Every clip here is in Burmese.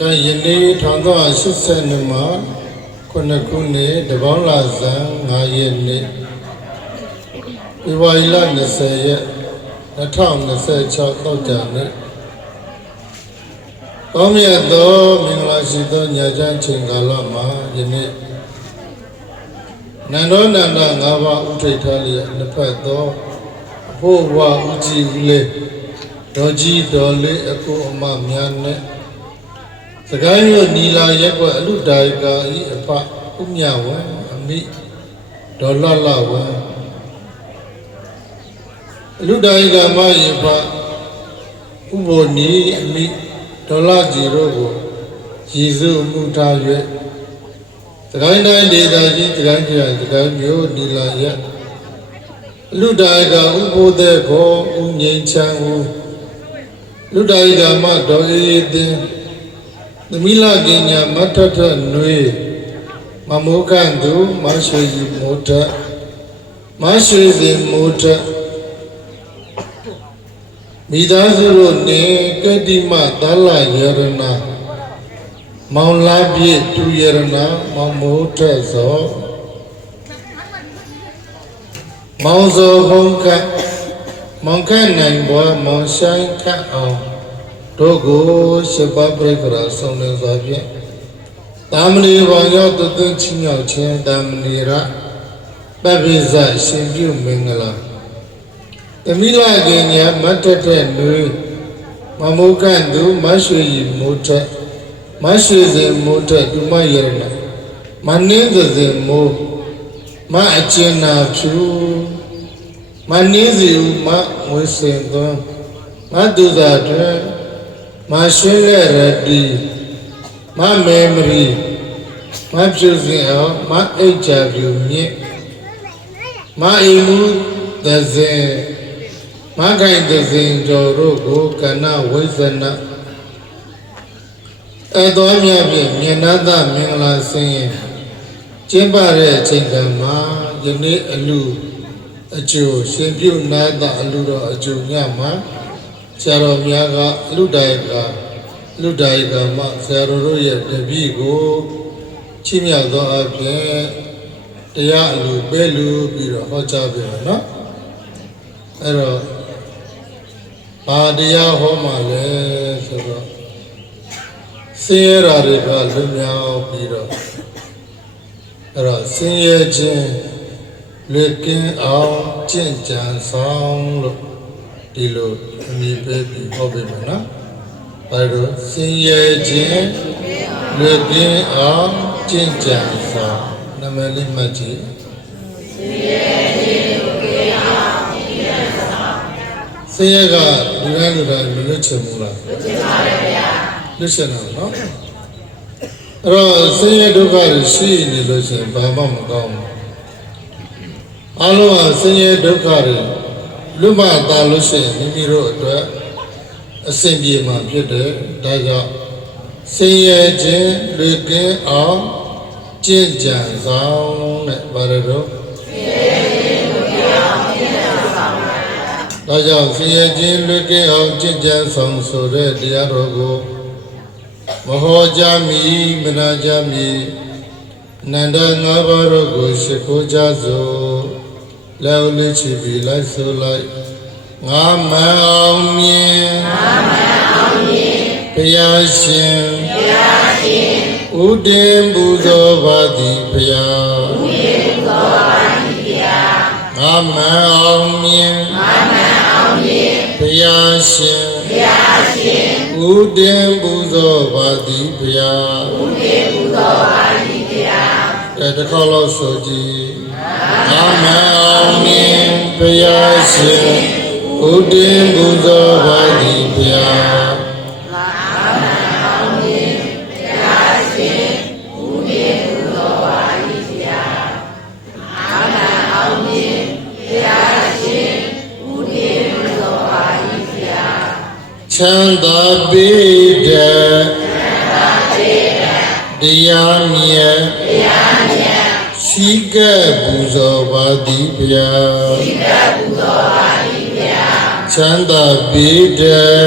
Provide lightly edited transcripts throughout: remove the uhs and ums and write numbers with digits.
ကံယနေ့1380မှာခုနှစ်တပေါင်းလာဇန်9ရက်နေ့ဖေဖော်ဝါရီလ20ရက်2026တောက်ကြနေ့ကောင်းမြတ်သောမင်္ဂလာရှိသောညချမ်းချိန်ကာလမှာယနေ့နန္ဒောနန္ဒ၅ပါးဥထိတ်ထားလျက်နှစ်ဖက်သောအဖို့ဝါဥကြည်ဦးလေးဒေါ်ကြီးဒေါ်လေးအကိုအမများနဲ့စကိုင်းမြို့နီလာရက်ကွက်အလူဒါယကာဤအဖဥမြဝံအမိဒေါ်လလဝံအလူဒါယကာမယေဖဥဘောနီအမိဒေါ်လာကြီးတို့ကိုရည်စုမှုထား၍စကိုင်းတိုင်းဒေသကြီးစကိုင်းပြည်စကိုင်းမြို့နီလာရက်အလူဒါယကာဥဘောတဲ့ကိုဥငိမ့်ချမ်းဦးလူဒါယကာမဒေါ်အေးသိန်းသမီလာကညာမထထနွေမမိုးကန်သူမရွှေကြီးမိုးထမရွှေစင်မိုးထမိသားစုတို့နေကတိမသာလယရဏမောင်လာပြည့်တူယရဏမောင်မိုးထစောမောင်စောဘုံကမောင်ခန့်နိုင်ဘွားမောင်ဆိုင်ခန့်အောင်တို့ကိုရှစ်ပါးပြိခရာဆောင်နေစွာဖြင့်တာမဏေဘောင်ရောက်သွင်းချင်းမြောက်ခြင်းတာမဏေရပပိဇရှင်ပြုမင်္ဂလာသမီလာကညာမတ်တက်တဲ့နွေမမိုးကန့်သူမရွှေရီမိုးထက်မရွှေစင်မိုးထက်ဒုမယရဏမနှင်းစင်မိုးမအကျဉ်းနာဖြူမနှင်းစီဦးမငွေစင်သွန်းမတူသာတွင်မရွှေရရတီမမေမရီမဖြူစင်အောင်မအိတ်ချဖြူမြင့်မအိမ်မှုသဇင်မခိုင်သဇင်ကျော်တို့ကိုကဏဝိဇနအတော်မြတ်ဖြင့်မြတ်နာသမင်္ဂလာဆင်းရဲကျင်းပတဲ့အချိန်ကမှာယနေ့အလူအကျိုးရှင်ပြုနာသအလူတော်အကျိုးညမှာဆရာတော်များကအလူဒါယကာမဆရာတော်တို့ရဲ့တပည့်ကိုချီးမြှောက်သောအဖြစ်တရားအလူပဲလူပြီးတော့ဟောကြားပြတယ်နော်အဲ့တော့ဘာတရားဟောမှလဲဆိုတော့ဆင်းရဲတာတွေကလွတ်မြောက်ပြီးတော့အဲ့တော့ဆင်းရဲခြင်းလွတ်ကင်းအောင်ကျင့်ကြံဆောင်လို့ဒီလိုအမည်ပေးပြီးဟောပေးမယ်နော်။ဘာလို့ဆင်းရဲခြင်းလွတ်ကင်းအောင်ကျင့်ကြံဆောင်နာမည်လေးမှတ်ကြည့်ဆင်းရဲခြင်းလွတ်ကင်းအောင်ကျင့်ကြံဆောင်ဆင်းရဲကလူတိုင်းမလွတ်ချင်ဘူးလားလွတ်ချင်ပါတယ်ဗျာလွတ်ချင်တာနော်အဲ့တော့ဆင်းရဲဒုက္ခတွေရှိနေလို့ရှိရင်ဘာမှမကောင်းဘူးအလုံးဟာဆင်းရဲဒုက္ခတွေလွတ်မှသာလို့ရှိရင်မိမိတို့အတွက်အစဉ်ပြေမှာဖြစ်တယ်ဒါကြောင့်ဆင်းရဲခြင်းလွတ်ကင်းအောင်ကျင့်ကြံဆောင်တဲ့ဘာလို့တော့ဆင်းရဲခြင်းလွတ်ကင်းအောင်ကျင့်ကြံဆောင်ဒါကြောင့်ဆင်းရဲခြင်းလွတ်ကင်းအောင်ကျင့်ကြံဆောင်ဆိုတဲ့တရားတော်ကိုမဟောကြားမီမနာကြားမီနန္ဒ၅ပါးတို့ကိုရှိခိုးကြစို့လက်ဦးလေးချီပြီးလိုက်ဆိုလိုက်ငါမအောင်မြင်ဘုရားရှင်ဥဒင်ပူဇော်ပါသည်ဘုရားငါမအောင်မြင်ဘုရားရှင်ဥဒင်ပူဇော်ပါသည်ဘုရားတခါလို့ဆိုကြည့်ငါမအောင်မြင်ဘုရားရှင်ဥဒင်ပူဇော်ပါသည်ဘုရားချမ်းသာပေးတဲ့တရားမြတ်ရှိကပူဇော်ပါသည်ဘုရားချမ်းသာပေးတဲ့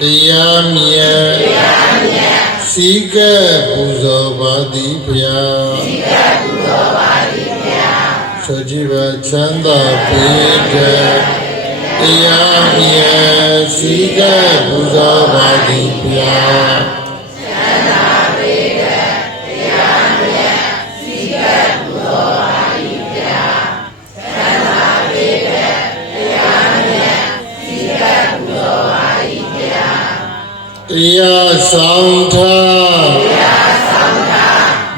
တရားမြတ်စီကံပူဇော်ပါသည်ဖျားဆိုကြည်ပါချမ်းသာပေးတဲ့တရားမြတ်စီကံပူဇော်ပါသည်ဖျားတရားဆောင်ထား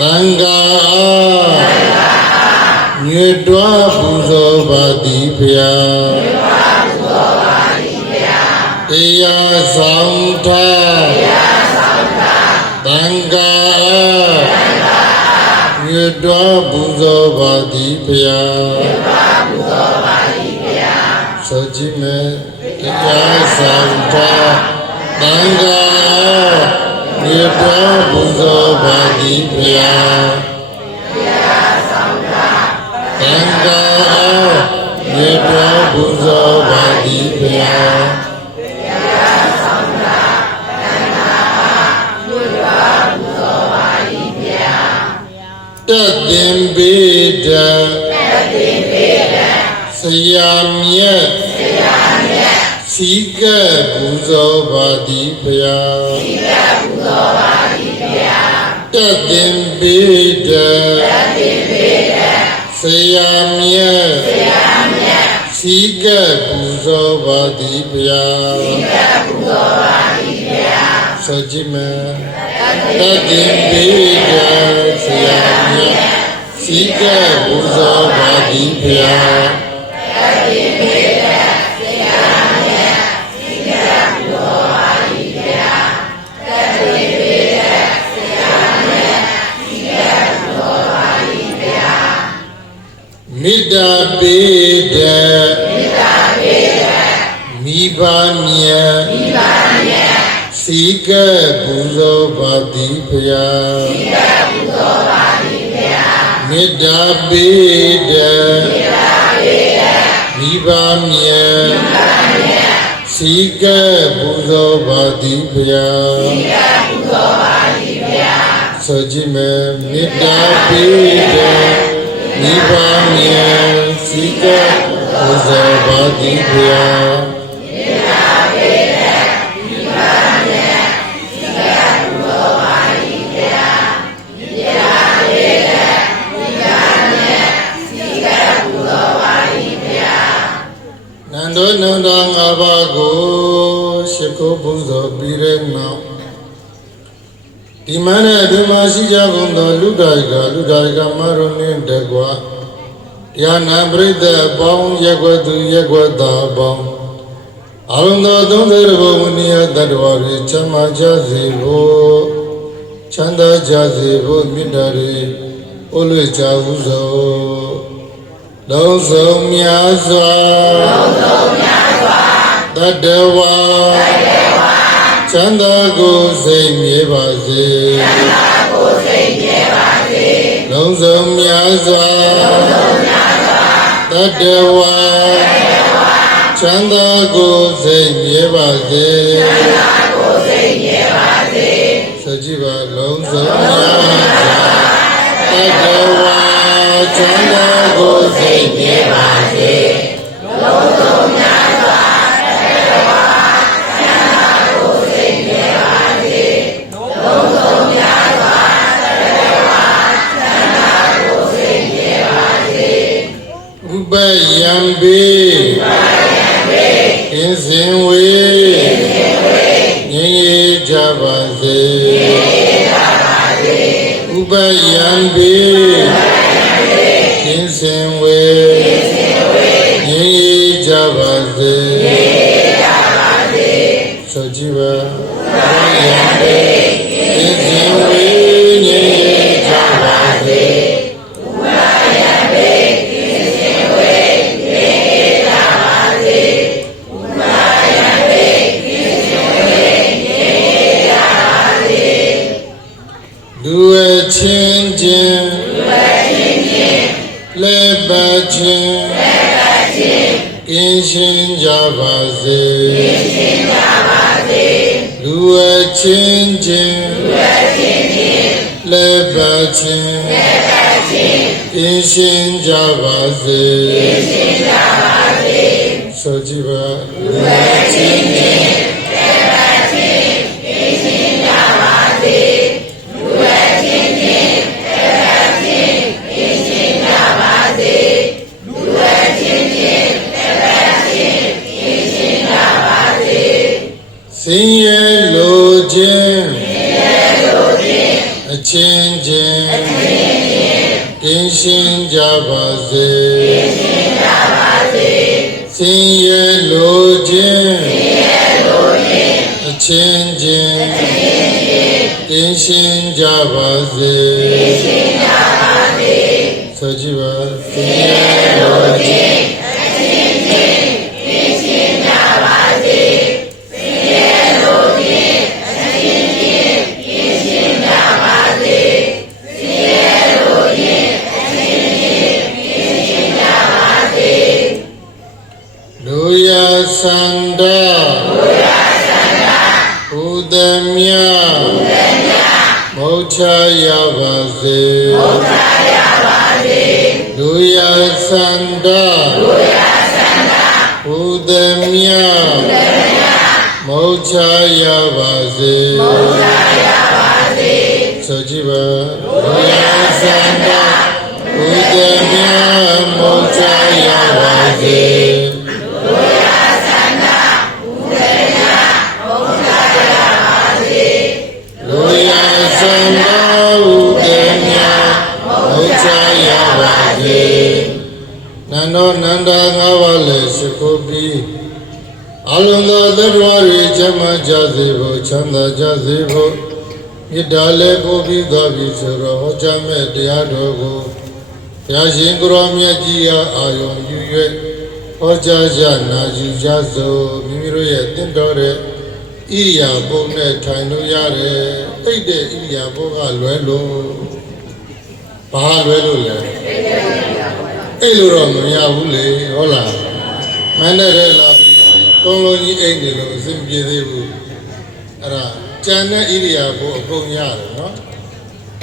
သံဃာမြေတွားပူဇော်ပါသည်ဖျားတရားဆောင်ထားသံဃာမြေတွားပူဇော်ပါသည်ဖျားဆိုကြည်မယ်တရားဆောင်ထားသံဃာမြေတွားပူဇော်ပါသည်ဖျားသံဃာမြေတွားပူဇော်ပါသည်ဖျားတတ်တင်ပေတဆရာမြတ်စီကံပူဇော်ပါသည်ဖျားတတ်တင်ပေတဆရာမြတ်စီကံပူဇော်ပါသည်ဖျားဆိုကြည်မယ်တတ်တင်ပေတဆရာမြတ်စီကံပူဇော်ပါသည်ဖျားမေတ္တာပေးတဲ့မိဘမြတ်စီကံပူဇော်ပါသည်ဖျားမေတ္တာပေးတဲ့မိဘမြတ်စီကံပူဇော်ပါသည်ဖျားဆိုကြည်မယ်မေတ္တာပေးတဲ့မိဘမြတ်စီကံပူဇော်ပါသည်ဖျားနန္ဒနန္ဒငါးပါးကိုရှိခိုးပူဇော်ပြီးတဲ့နောက်ဒီမနဲ့အတွင်းမှာရှိကြကုန်သောလူတိုင်းကမရုံနှင့်တကွာတရားနာပရိသတ်အပေါင်းရက်ွက်သူရက်ွက်သားအပေါင်းအလုံးသော30ဘုံဝိနည်းတတ္တဝါတွေချမ်းသာကြစေဖို့ချမ်းသာကြစေဖို့မေတ္တာတွေအိုးလွေကြဟုသောလုံးစုံများစွာတတ္တဝါချမ်းသာကိုစိတ်မြဲပါစေလုံးစုံများစွာတတ္တဝါချမ်းသာကိုစိတ်မြဲပါစေစကြည်ပါလုံးစုံများစွာတတ္တဝါချမ်းသာကိုစိတ်မြဲပါစေလုံးစုံများစွာဥပယံပေကင်းစင်ဝေငြိမ်းရကြပါစေဥပယံပေကင်းစင်ဝေငြိမ်းရကြပါစေဆိုကြည်ပါဥပယံပေကင်းစင်ဝေငြိမ်းရကြပါစေလူဝဲချင်းချင်းလက်ပတ်ချင်းကင်းရှင်းကြပါစေ ဝချင်းချင်းလက်ပါချင်းကင်းရှင်းကြပါစေဆိုကြည်ပါလူဝချင်းချင်းလက်ပါချင်းကင်းရှင်းကြပါစေလူဝချင်းချင်းလက်ပါချင်းကင်းရှင်းကြပါစေလူဝချင်းချင်းလက်ပါချင်းကင်းရှင်းကြပါစေစင်ရဲ့လိုခြင်းအချင်းချင်းကင်းရှင်းကြပါစေစင်ရဲ့လိုခြင်းအချင်းချင်းကင်းရှင်းကြပါစေဆိုကြည်ပါစင်ရဲ့လိုခြင်းအချင်းချင်းကင်းရှင်းကြပါစေစင်ရဲ့လိုခြင်းအချင်းချင်းကင်းရှင်းကြပါစေစင်ရဲ့လိုခြင်းအချင်းချင်းကင်းရှင်းကြပါစေလူရသန္တာဘုဒ္ဓမြတ်မုတ်ချရပါစေလူရသန္တာဘုဒ္ဓမြတ်မုတ်ချရပါစေဆိုကြည်ပါလူရသန္တာဘုဒ္ဓမြတ်မုတ်ချရပါစေလူရသန္တာဘုဒ္ဓမြတ်မုတ်ချရပါစေနန္ဒောနန္ဒာငါးပါးလည်းရှိခိုးပြီးအလုံးသောသတ္တဝါတွေချမ်းသာကြစေဖို့ချမ်းသာကြစေဖို့မြတ်တာလည်းပို့ပြီးသွားပြီဆိုတော့ဟောကြားမဲ့တရားတော်ကိုဘုရားရှင်ကိုရောမြတ်ကြီးအားအာရုံယူ၍ဟောကြားကြနာယူကြစို့မိမိတို့ရဲ့တင့်တော်တဲ့ဣရိယာပုနဲ့ထိုင်လို့ရတယ်အိတ်တဲ့ဣရိယာပုကလွဲလို့ဘာလွဲလို့လဲအိတ်လို့တော့မရဘူးလေဟုတ်လားမန္တရဲလာပြီးသုံးလုံးကြီးအိတ်နေလို့အဆင်ပြေသေးဘူးအဲ့ဒါကျန်တဲ့ဣရိယာပုအကုန်ရတယ်နော်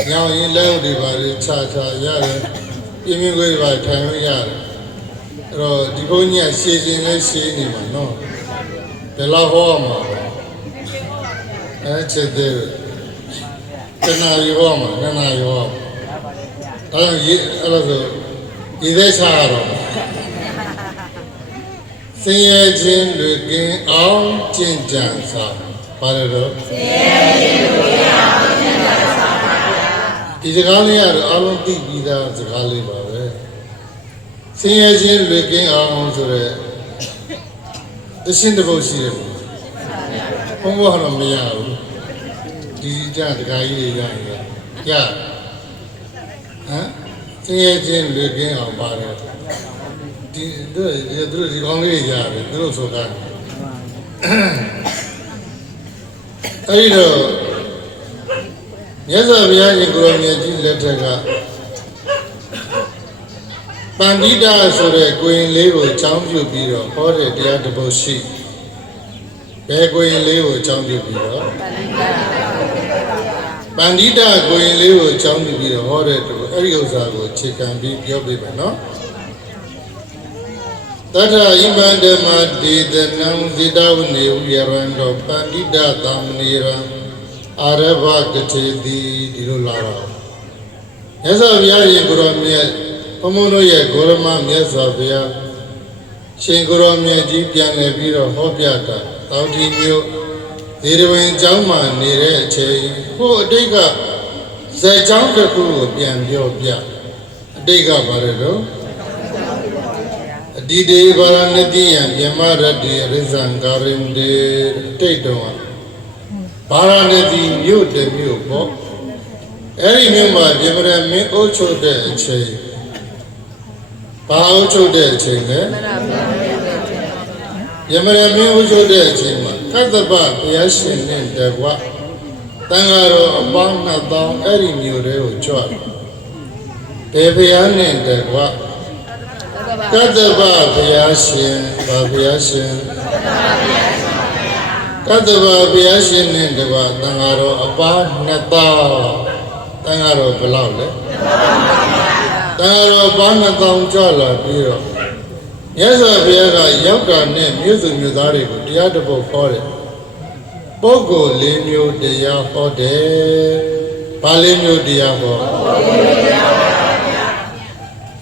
ညောင်ရင်လက်ဥတွေပါလေခြားရတယ်ပြင်းပြင်းခွေးပါထိုင်လို့ရတယ်အဲ့တော့ဒီဘုန်းကြီးကရှည်ခြင်းလဲရှည်နေမှာနော်ဘယ်လောက်ဟောမှာချက်သေးတဏှာရောမှာတဏှာရောအဲ့လိုဆိုဒီသက်ချရတော့စင်ရဲ့ချင်းလူကင်းအောင်ကျင့်ကြံစားပါတယ်တော့စင်ရဲ့ချင်းလူကင်းအောင်ကျင့်ကြံစားပါဒီစကားလေးကတော့အလုံးသိပြီးသားစကားလေးပါပဲစင်ရဲ့ချင်းလူကင်းအောင်ဆိုရဲတရှင်းတစ်ပုဒ်ရှိတယ်ဘုံဘောတော့မရဘူးဒီကြတခါကြီးရရင်ကြဟမ်သင်ရဲ့ချင်းလူကင်းအောင်ပါတယ်ဒီတို့ဒီကောင်းလေးရတယ်တို့ဆိုတာအဲ့ဒီတော့မြတ်စွာဘုရားရှင်ကိုရောမြတ်ကြီးလက်ထက်ကပန္တိတာဆိုတဲ့ကိုရင်လေးကိုအကြောင်းပြုပြီးတော့ဟောတဲ့တရားတစ်ပုဒ်ရှိဘယ်ကိုရင်လေးကိုအကြောင်းပြုပြီးတော့ပန္တိတာကိုရင်လေးကိုအကြောင်းပြုပြီးတော့ဟောတဲ့တူအဲ့ဒီဥစ္စာကိုခြေခံပြီးပြောပြမယ်နော်တထဣမန္တမဒေသနံဇိတဝနေဝရံတော့ပန္တိတာသံနေရံအာရဘကတိတိဒီလိုလာတော့မြတ်စွာဘုရားရှင်ကိုရောမြတ်ဘုံဘုံတို့ရဲ့ဂေါရမမြတ်စွာဘုရားရှင်ကိုရောမြတ်ကြီးပြန်လည်ပြီးတော့ဟောပြတာတောင်တီမြို့ဒေရဝင်ကျောင်းမှာနေတဲ့အချိန်ကိုအတိတ်ကဇက်ကျောင်းတစ်ခုကိုပြန်ပြောပြအတိတ်ကပါတယ်တော့အတိတေဘာရဏတိယံမြမရတ္တိရိဇံကာရင်တေအတိတ်တော်ဘာရဏတိမြို့တစ်မြို့ပေါ့အဲ့ဒီမြို့မှာပြမရမင်းအုပ်ချုပ်တဲ့အချိန်ဘာအုပ်ချုပ်တဲ့အချိန်လဲယမရမင်းဥချုပ်တဲ့အချိန်မှာကတ္တပဘုရားရှင်နဲ့တကွတန်ဃာတော်အပေါင်း2000အဲ့ဒီမြို့တွေကိုကြွတယ်ဘယ်ဘုရားနဲ့တကွကတ္တပဘုရားရှင်ဗာဘုရားရှင်က တဗ္ဗဘုရားရှင်နဲ့တပါတန်ဃာတော်အပါနှစ်သောတန်ဃာတော်ဘယ်လောက်လဲတန်ဃာတော်ပါနှစ်သောကြလာပြီးတော့မြတ်စွာဘုရားကရောက်တာနဲ့မြို့စုမြို့သားတွေကိုတရားတစ်ပုဒ်ခေါ်တယ်ပုဂ္ဂိုလ်၄မျိုးတရားဟောတယ်ဘာ၄မျိုးတရားဟော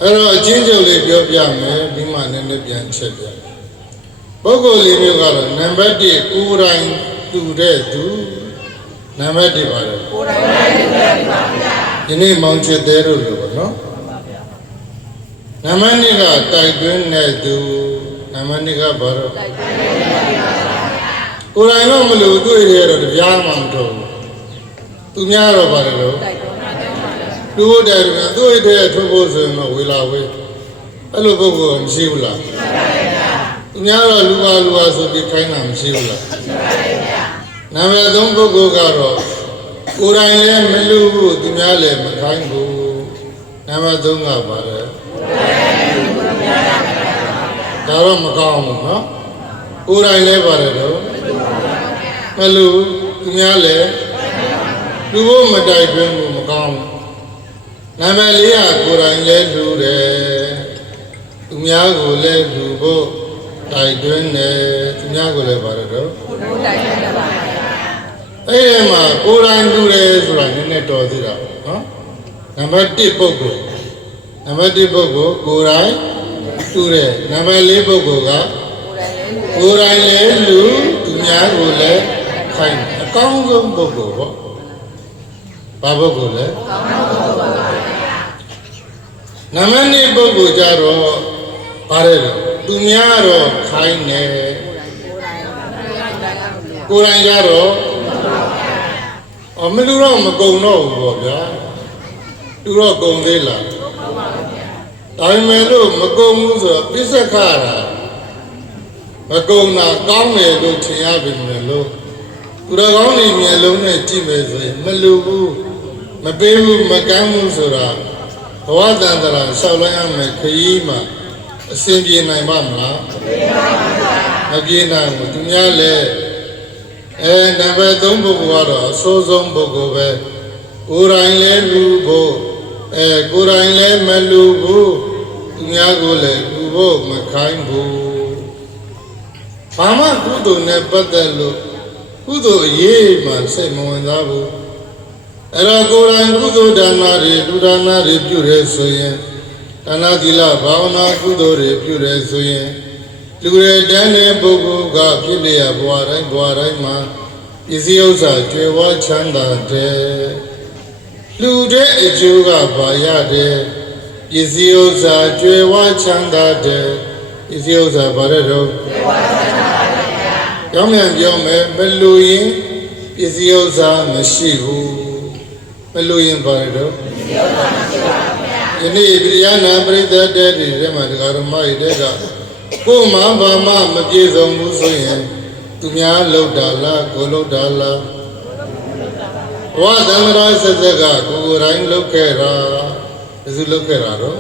အဲ့တော့အချင်းချုပ်လေးပြောပြမယ်ပြီးမှနည်းနည်းပြန်ချက်ပြပုဂ္ဂိုလ်၄မျိုးကတော့နံပါတ်1ကိုယ်တိုင်တူတဲ့သူနံပါတ်1ပါလေကိုယ်တိုင်တူတဲ့သူပါဗျာဒီနေ့မောင်ချစ်သေးတို့လို့ပေါ့နော်နံပါတ်2ကတိုက်တွင်းတဲ့သူနံပါတ်2ကဘာလို့တိုက်တွင်းတဲ့သူပါဗျာကိုယ်တိုင်တော့မလို့တွေ့ရတော့တရားမှမတော်ဘူးသူများတော့ဘာလဲလို့တိုက်တွန်းတာသူ့တဲ့သူ့တဲ့ထုတ်ဖို့ဆိုရင်တော့ဝေလာဝေးအဲ့လိုပုဂ္ဂိုလ်မရှိဘူးလားမရှိပါဘူးဗျာသူများတော့လူပါဆိုပြီးခိုင်းတာမရှိဘူးလားမရှိပါဘူးဗျာနံပါတ်3ပုဂ္ဂိုလ်ကတော့ကိုယ်တိုင်လည်းမလူဘူးသူများလည်းမခိုင်းဘူးနံပါတ်3ကဘာလဲဒါတော့မကောင်းဘူးနော်ကိုယ်တိုင်လည်းပါတယ်တော့မလူသူများလည်းလူဖို့မတိုက်တွန်းဘူးမကောင်းဘူးနံပါတ်4ကကိုယ်တိုင်လည်းလူတယ်သူများကိုလည်းလူဖို့တိုက်တွန်းတယ်သူများကိုလည်းပါတယ်တော့တိုက်တွန်းတယ်ပါအဲ့ဒီမှာကိုယ်တိုင်လူတယ်ဆိုတာနည်းနည်းတော်သေးတာနော်နံပါတ်1ပုဂ္ဂိုလ်နံပါတ်1ပုဂ္ဂိုလ်ကိုယ်တိုင်လူတယ်နံပါတ်4ပုဂ္ဂိုလ်ကကိုယ်တိုင်လည်းလူသူများကိုလည်းခိုင်းအကောင်းဆုံးပုဂ္ဂိုလ်ပေါ့ဘာပုဂ္ဂိုလ်လဲနံပါတ်2ပုဂ္ဂိုလ်ကြတော့ဘာလဲသူများတော့ခိုင်းတယ်ကိုယ်တိုင်ကြတော့မလူတော့မကုံတော့ဘူးပေါ့ဗျာသူတော့ကုံသေးလားဒါပေမဲ့လို့မကုံဘူးဆိုတော့ပြစ္ဆခတာမကုံတာကောင်းတယ်လို့ထင်ရပြီမယ်လို့သူတော်ကောင်းတွေမျက်လုံးနဲ့ကြည့်မယ်ဆိုရင်မလူဘူးမပေးဘူးမကမ်းဘူးဆိုတာဘဝတန်တရာဆောက်လိုက်ရမယ်ခရီးမှာအစဉ်ပြေနိုင်ပါမလားမပြေနိုင်ဘူးသူများလည်းနံပါတ်3ပုဂ္ဂိုလ်ကတော့အဆိုးဆုံးပုဂ္ဂိုလ်ပဲကိုယ်တိုင်လည်းလူဖို့ကိုယ်တိုင်လည်းမလူဘူးသူများကိုလည်းလူဖို့မခိုင်းဘူးဘာမှကုသိုလ်နဲ့ပတ်သက်လို့ကုသိုလ်အရေးမှစိတ်မဝင်စားဘူးအဲ့တော့ကိုယ်တိုင်ကုသိုလ်ဒါနတွေလူဒါနတွေပြုရဲဆိုရင်ဒါနသီလဘာဝနာကုသိုလ်တွေပြုရဲဆိုရင်လူတွေတန်းတဲ့ပုဂ္ဂိုလ်ကဖြစ်လျက်ဘဝတိုင်းမှာပစ္စည်းဥစ္စာကျွယ်ဝချမ်းသာတယ်လူတဲ့အကျိုးကဘာရတယ်ပစ္စည်းဥစ္စာကျွယ်ဝချမ်းသာတယ်ပစ္စည်းဥစ္စာဘာလဲတော့ကျွယ်ဝချမ်းသာတယ်ကြောင်းမြန်ပြောမယ်မလူရင်ပစ္စည်းဥစ္စာမရှိဘူးမလူရင်ဘာလဲတော့ပစ္စည်းဥစ္စာမရှိပါဘူးဗျာဒီနေ့တရားနာပရိသတ်တဲ့ဒီထဲမှာဒကာဓမ္မတွေတဲ့ကကိုယ်မှဘာမှမပြေဆုံးဘူးဆိုရင်သူများလောက်တာလားကိုလောက်တာလားဘဝသံဃာဆက်ဆက်ကကိုယ်တိုင်လောက်ခဲ့တာဘယ်သူလောက်ခဲ့တာတော့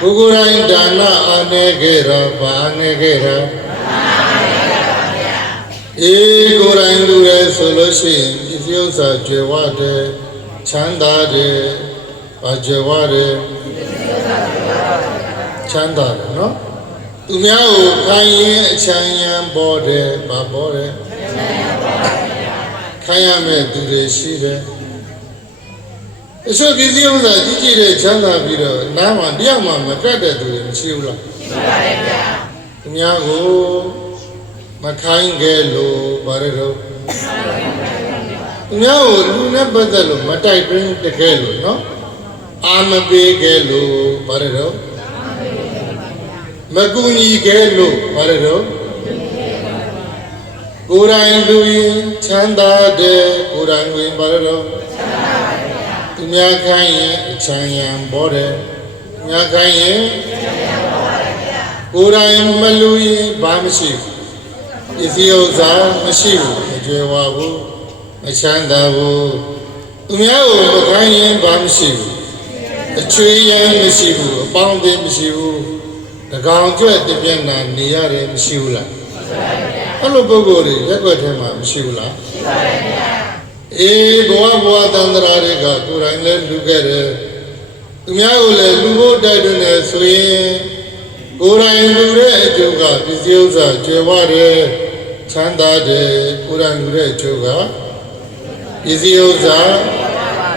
ကိုယ်တိုင်ဒါနအာနေခဲ့တာဘာအာနေခဲ့တာအေးကိုယ်တိုင်လူရဲဆိုလို့ရှိရင်ပစ္စည်းဥစ္စာကျွယ်ဝတယ်ချမ်းသာတယ်ဘာကျွယ်ဝတယ်ချမ်းသာတယ်နော်သူများကိုခိုင်းရင်အချမ်းရံပေါ်တယ်ဘာပေါ်တယ်ခိုင်းရမယ်သူတွေရှိတယ်အစိုးပစ္စည်းဥစ္စာကြီးကြီးတဲ့ချမ်းသာပြီးတော့နားမှာတရားမှမကတ်တဲ့သူတွေမရှိဘူးလားရှိပါတယ်ဗျာသူများကိုမခိုင်းခဲ့လို့ဘာလဲတော့သူများကိုလူနဲ့ပတ်သက်လို့မတိုက်တွန်းတကယ်လို့နော်အာမပေးခဲ့လို့ဘာလဲတော့မကူညီခဲ့လို့ဘာလဲတော့ကိုယ်တိုင်လူရင်ချမ်းသာတယ်ကိုယ်တိုင်ဝင်ဘာလဲတော့သူများခိုင်းရင်အချမ်းရံပေါ်တယ်သူများခိုင်းရင်ကိုယ်တိုင်မလူရင်ဘာမရှိဘူးပစ္စည်းဥစ္စာမရှိဘူးမကြွယ်ဝဘူးမချမ်းသာဘူးသူများကိုမခိုင်းရင်ဘာမရှိဘူးအချွေရန်မရှိဘူးအပေါင်းအသင်းမရှိဘူးတကောင်ကျွဲ့တပြက်နာနေရတယ်မရှိဘူးလား အဲ့လိုပုဂ္ဂိုလ်တွေရက်ွက်ထဲမှာမရှိဘူးလားရှိပါတယ်ဗျာအေးဘဝတန်ត្រာတွေကကိုယ်တိုင်လည်းလူခဲ့တယ်သူများကိုလည်းလူဖို့တိုက်တွန်းနေဆိုရင်ကိုယ်တိုင်လူတဲ့အကျိုးကပစ္စည်းဥစ္စာကျွယ်ဝတယ်ချမ်းသာတယ်ကိုယ်တိုင်လူတဲ့အကျိုးကပစ္စည်းဥစ္စာ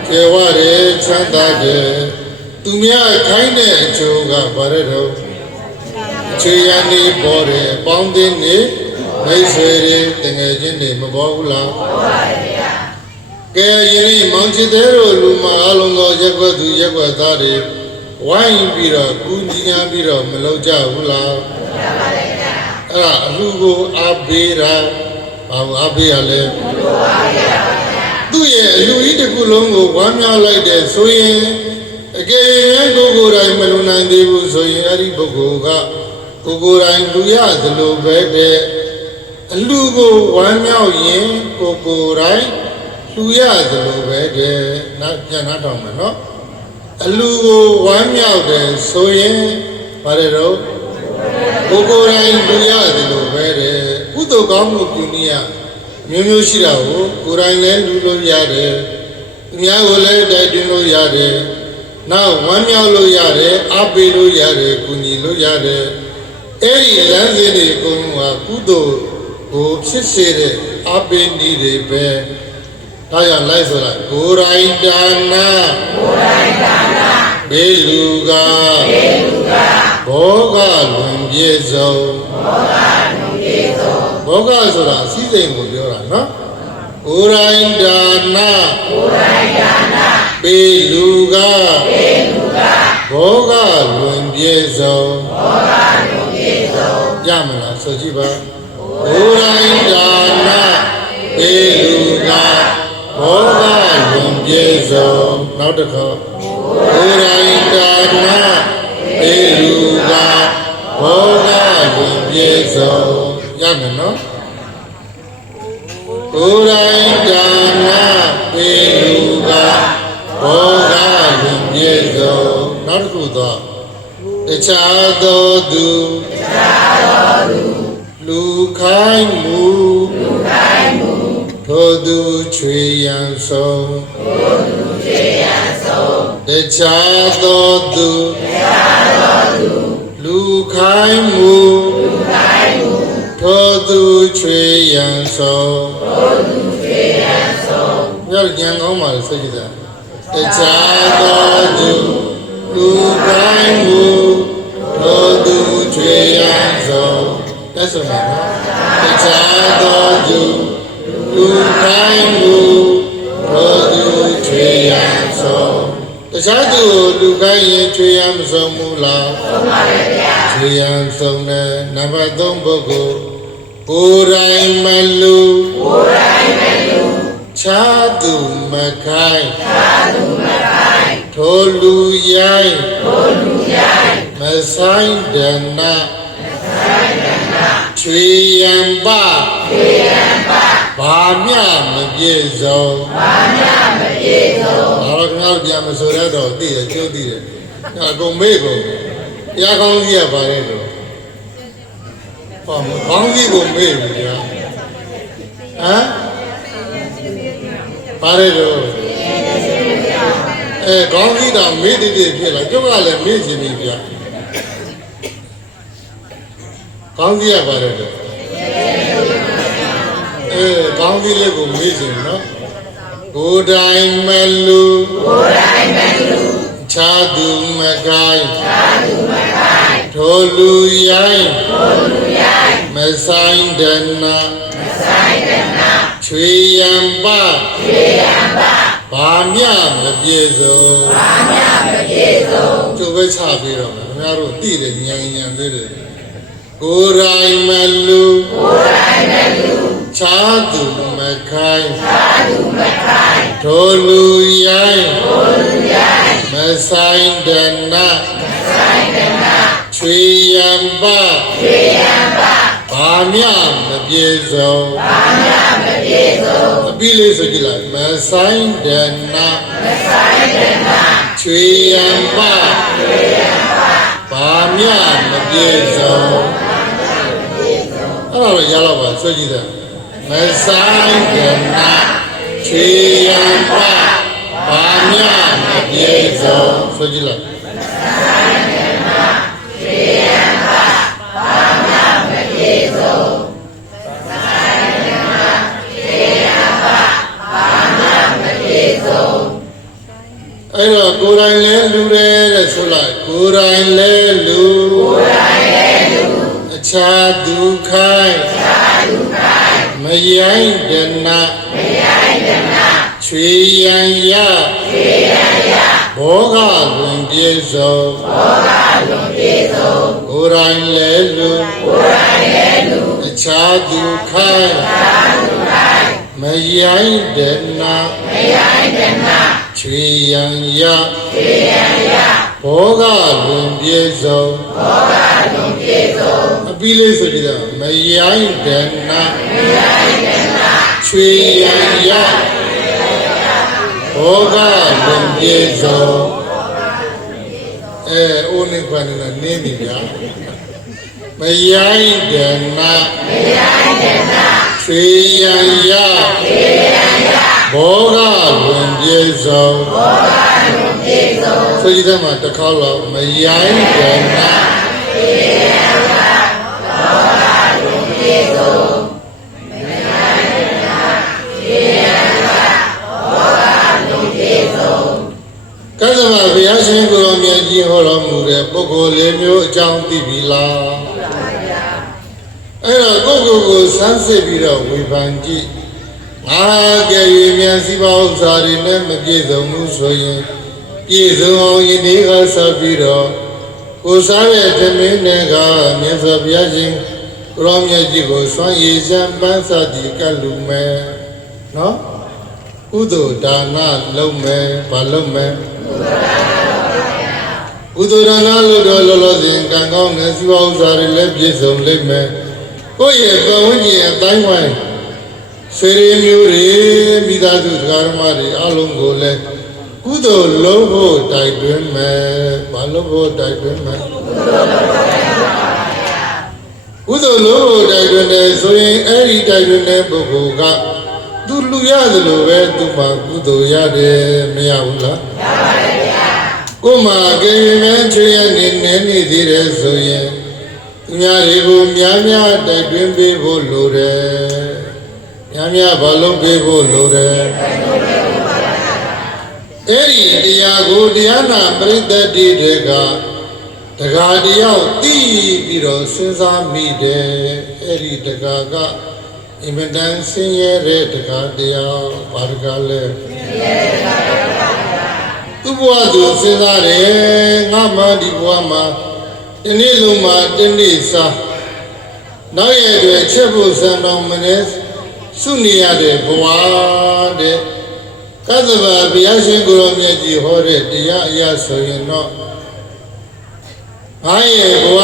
ကျွယ်ဝတယ်ချမ်းသာတယ်သူများခိုင်းတဲ့အကျိုးကဘာလဲတော့ခြေရန်နေပေါ်တယ်ပေါင်းသိနေမိတ်ဆွေတွေတငယ်ချင်းတွေမပေါ်ဘူးလားပေါ်ပါတယ်ဗျာကဲယနေ့မောင်ချစ်တဲ့တို့လူမအလုံးသောရက်ွက်သူရက်ွက်သားတွေဝိုင်းပြီးတော့ကူညီညာပြီးတော့မလုပ်ကြဘူးလားလုပ်ကြပါတယ်ဗျာအဲ့ဒါအလူကိုအားပေးတာဘာလို့အားပေးရလဲလူအားပေးရပါဗျာသူ့ရဲ့အလူကြီးတစ်ခုလုံးကိုဝမ်းမြောက်လိုက်တဲ့ဆိုရင်အကယ်၍ကိုယ်တိုင်မလုံနိုင်သေးဘူးဆိုရင်အဲ့ဒီပုဂ္ဂိုလ်ကကိုယ်တိုင်လူရသလိုပဲတဲ့အလူကိုဝမ်းမြောက်ရင်ကိုယ်တိုင်လူရသလိုပဲတဲ့နောက်ပြန်နှောင်းမယ်နော်အလူကိုဝမ်းမြောက်တယ်ဆိုရင်ဘာလဲတော့ကိုယ်တိုင်လူရသလိုပဲတဲ့ကုသိုလ်ကောင်းမှုပြုနည်းရမျိုးမျိုးရှိတာကိုကိုယ်တိုင်လည်းလူလို့ရတယ်သူများကိုလည်းတိုက်တွန်းလို့ရတယ်နောက်ဝမ်းမြောက်လို့ရတယ်အားပေးလို့ရတယ်ကူညီလို့ရတယ်အဲ့ဒီလမ်းစဉ်တွေအကုန်လုံးကကုသိုလ်ကိုဖြစ်စေတဲ့အားပေးနည်းတွေပဲဒါကြောင့်လိုက်ဆိုလိုက်ကိုယ်တိုင်ဒါနာဘေးလူကဘောကလွန်ပြေဆုံးဘောကဆိုတာစီးစိမ်ကိုပြောတာနော်ကိုယ်တိုင်ဒါနာဘေးလူကဘောကလွန်ပြေဆုံးရမလားဆိုကြည့်ပါကိုယ်တိုင်ဒါနာဘေးလူကဘောကလွန်ပြေဆုံးနောက်တစ်ခါကိုယ်တိုင်ဒါနာဘေးလူကဘောကလွန်ပြေဆုံးရမယ်နော်ကိုယ်တိုင်ဒါနာဘေးလူကဘောကလွန်ပြေဆုံးနောက်တစ်ခုတော့တခြားသောသူလူခိုင်းမှုထိုသူချွေရန်ဆုံးတခြားသောသူလူခိုင်းမှုထိုသူချွေရန်ဆုံးဘယ်ကြံကောင်းပါလဲစိတ်ကြည်တခြားသောသူလူခိုင်းမှုထိုသူချွေရန်ဆုံးthat's what I know. It's all do. You can do. What you try and so. It's all do. You can try and so mula. Try and so ne. Never don't go. Urai malu. Chadu makai. Tolu yai. Masai dana. ချွေရန်ပါဘာမြမပြေဆုံးဘာတော့ပြန်မဆိုရတော့သိရကျုပ်သိတယ်အကုန်မေ့ကုန်တရားကောင်းကြီးကပါလေတော့ဟောကောင်းကြီးကိုမေ့ပြီဗျာပါလေတော့ကောင်းကြီးတော့မေ့တည်ဖြစ်လာကျုပ်ကလည်းမေ့ချင်ပြီဗျာကောင်းကြီးရပါတယ်ကောင်းကြီးလေးကိုမေးချင်နော်ကိုယ်တိုင်မလူခြားသူမကိုင်းထိုလူရိုင်းမဆိုင်ဒနာချွေရန်ပါဘာမြမပြေဆုံးကျုပ်ပဲချပြီးတော့ခင်ဗျားတို့သိတယ်ဉာဏ်သေးတယ်ကိုယ်တိုင်မလူခြားသူမခိုင်းထိုလူရိုင်းမဆိုင်ဒနာချွေရန်ပါဘာမြမပြေဆုံးအပြီးလေးဆိုကြည့်လိုက်မဆိုင်ဒနာချွေရန်ပါဘာမြမပြေဆုံးအဲ့ အဲ့ဒါတော့ရတော့ပါဆွဲကြည့်တယ်မဆိုင်ကနာချေယံပါဘာမြမပြေဆုံးဆွဲကြည့်လိုက်အဲ့တော့ကိုယ်တိုင်လဲလူတယ်တဲ့ဆိုလိုက်ကိုယ်တိုင်လဲလူအခြားဒုက္ခိုင်းမယိုင်းဒနာချွေရန်ရဘောဂလွန်ပြေဆုံးကိုယ်တိုင်လဲလူအခြားဒုက္ခိုင်းမယိုင်းဒနာချွေရန်ရဘောဂလွန်ပြေဆုံးအပြီးလေးဆိုကြည့်တော့မယိုင်းဒနာချွေရန်ရဘောဂလွန်ပြေဆုံးအိုးနေခွန်းနဲ့နင်းနေဗျာမယိုင်းဒနာချွေရန်ရဘောဂလွန်ပြေဆုံးဆိုကြည့်တယ်မှာတစ်ခါတော့မယိုင်းဒနာကသဗ္ဗဘုရားရှင်ကိုယ်တော်မြတ်ကြီးဟောတော်မူတဲ့ပုဂ္ဂိုလ်လေးမျိုးအကြောင်းသိပြီလားအဲ့တော့ကိုယ့်ကိုယ်ကိုစမ်းစစ်ပြီးတော့ဝေဖန်ကြည့်ငါကဲ၍မြန်စီပါဥစ္စာတွေနဲ့မပြည့်စုံဘူးဆိုရင်ပြည့်စုံအောင်ယနေ့ကဆက်ပြီးတော့ကိုယ်စားတဲ့ဓမင်းနဲ့ကမြတ်စွာဘုရားရှင်ကိုယ်တော်မြတ်ကြီးကိုစွန့်ရည်စံပန်းစသည်ကလူမယ်နော်ကုသိုလ်ဒါနလုပ်မယ်ဘာလုပ်မယ်ကုသိုလ်ဒါနလုပ်တော့လောလောဆယ်ကံကောင်းတဲ့စီပါဥစ္စာတွေလည်းပြည့်စုံလိမ့်မယ်ကိုယ့်ရဲ့ပတ်ဝန်းကျင်အတိုင်းဝိုင်းဆွေရင်းမျိုးတွေမိသားစုဓမ္မတွေအလုံးကိုလည်းကုသိုလ်လုပ်ဖို့တိုက်တွန်းမယ်ဘာလုပ်ဖို့တိုက်တွန်းမယ်ကုသိုလ်လုပ်ဖို့တိုက်တွန်းတယ်ဆိုရင်အဲ့ဒီတိုက်တွန်းတဲ့ပုဂ္ဂိုလ်ကသူလူရသလိုပဲသူမှကုသိုလ်ရတယ်မရဘူးလားရပါတယ်ဗျာကိုမှကေရင်ချွေရနေနေသေးတယ်ဆိုရင်သူများတွေကိုများများတိုက်တွန်းပေးဖို့လိုတယ်များများဘာလုပ်ပေးဖို့လိုတယ်အဲ့ဒီတရားကိုတရားနာပရိသတ်တွေကတရားတယောက်သိပြီးတော့စဉ်းစားမိတယ်အဲ့ဒီတရားကအင်မတန်ဆင်းရဲတဲ့တရားတရားဘာတရားလဲသူ့ဘဝသူစဉ်းစားတယ်ငါမှဒီဘဝမှာဒီနေ့လုံးမှာဒီနေ့စားနောက်ရတဲ့ချက်ဖို့စံတော်မနေစုနေရတဲ့ဘဝတဲ့ကသဗ္ဗဘုရားရှင်ကိုယ်တော်မြတ်ကြီးဟောတဲ့တရားအရာဆိုရင်တော့ငါရဲ့ဘဝ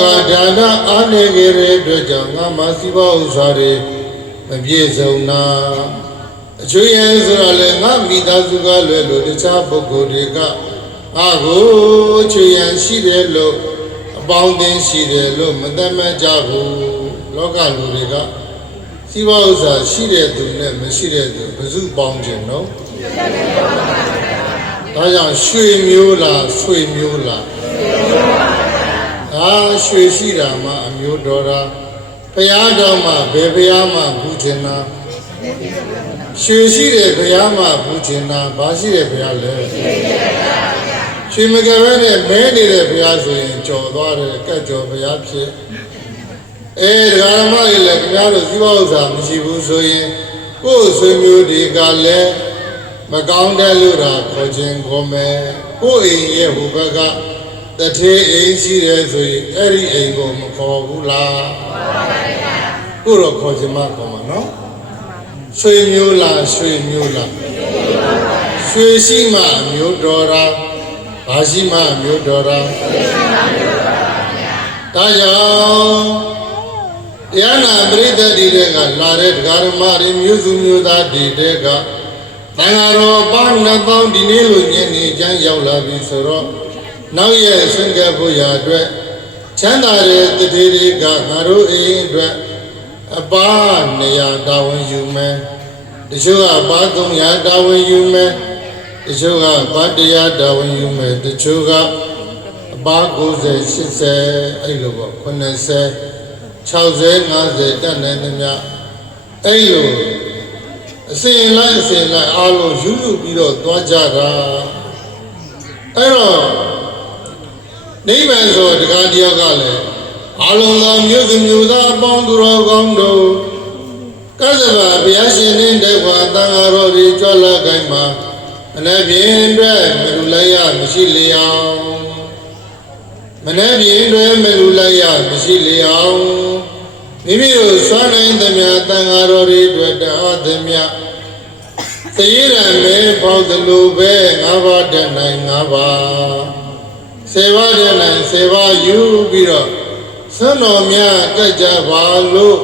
ကဒါနအားနေကြတဲ့အတွက်ကြောင့်ငါမှစီးပွားဥစ္စာတွေမပြည့်စုံတာအချွေရန်ဆိုတာလေငါမိသားစုကလွယ်လို့တခြားပုဂ္ဂိုလ်တွေကငါကိုချွေရန်ရှိတယ်လို့အပေါင်းအသင်းရှိတယ်လို့မသတ်မှတ်ကြဘူးလောကလူတွေကစီးပွားဥစ္စာရှိတဲ့သူနဲ့မရှိတဲ့သူဘယ်သူပေါင်းခြင်းနော်ဒါကြောင့်ရွှေမျိုးလားဆွေမျိုးလားရွှေရှိတာမှအမျိုးတော်တာဘုရားတော်မှာဘယ်ဘုရားမှာဘူးချင်တာရွှေရှိတဲ့ဘုရားမှာဘူးချင်တာဘာရှိတဲ့ဘုရားလဲရွှေမကပဲနဲ့မဲနေတဲ့ဘုရားဆိုရင်ကြော်သွားတယ်ကတ်ကြော်ဘုရားဖြစ်ဒကာမကြီးလည်းခင်ဗျားတို့စီးပွားဥစ္စာမရှိဘူးဆိုရင်ကိုယ်ဆွေမျိုးတွေကလည်းမကောင်းတဲ့လူတာခေါ်ခြင်းခေါ်မယ်ကိုယ်အိမ်ရဲ့ဟိုဘက်ကတထေးအိမ်ရှိတယ်ဆိုရင်အဲ့ဒီအိမ်ကိုမခေါ်ဘူးလားကိုယ်တော့ခေါ်ခြင်းမခေါ်မှာနော်ဆွေမျိုးလားရွှေမျိုးလားရွှေရှိမှမျိုးတော်တာဘာရှိမှမျိုးတော်တာဒါကြောင့်တရားနာပရိသတ်တွေကလာတဲ့ဒကာဓမ္မတွေမျိုးစုမျိုးသားတွေကသံဃာတော်ပေါင်း2000ဒီနေ့လိုညနေချမ်းရောက်လာပြီဆိုတော့နောက်ရဲ့ဆွင့်ကပ်ဖို့ရာအတွက်ချမ်းသာတဲ့တထေတွေကငါတို့အရင်အတွက် အပါ200တာဝန်ယူမယ်တချို့ကအပါ300တာဝန်ယူမယ်တချို့ကအပါ100တာဝန်ယူမယ်တချို့ကအပါ90 80အဲ့လိုပေါ့90 60 50တက်နေသမျှအဲ့လိုအစဉ်လိုက်အားလုံးယူပြီးတော့သွားကြတာအဲ့တော့နိဗ္ဗာန်ဆိုတခါတယောက်ကလည်းအလုံးသောမြို့သူမြို့သားအပေါင်းသူတော်ကောင်းတို့ကသဗ္ဗဘုရားရှင်နှင့်တကွာသံဃာတော်တွေကြွလာခိုင်းမှာမနေ့ပြင်းအတွက်မလူလိုက်ရမရှိလျောင်းမနေ့ပြင်းအတွက်မလူလိုက်ရမရှိလျောင်းမိမိတို့စွမ်းနိုင်သမျှသံဃာတော်တွေအတွက်တအားသမျှသေရမဲပေါသလိုပဲ5ပါးတတ်နိုင်5ပါး10ပါးတတ်နိုင်10ပါးယူပြီးတော့ဆွမ်းတော်များတက်ကြပါလို့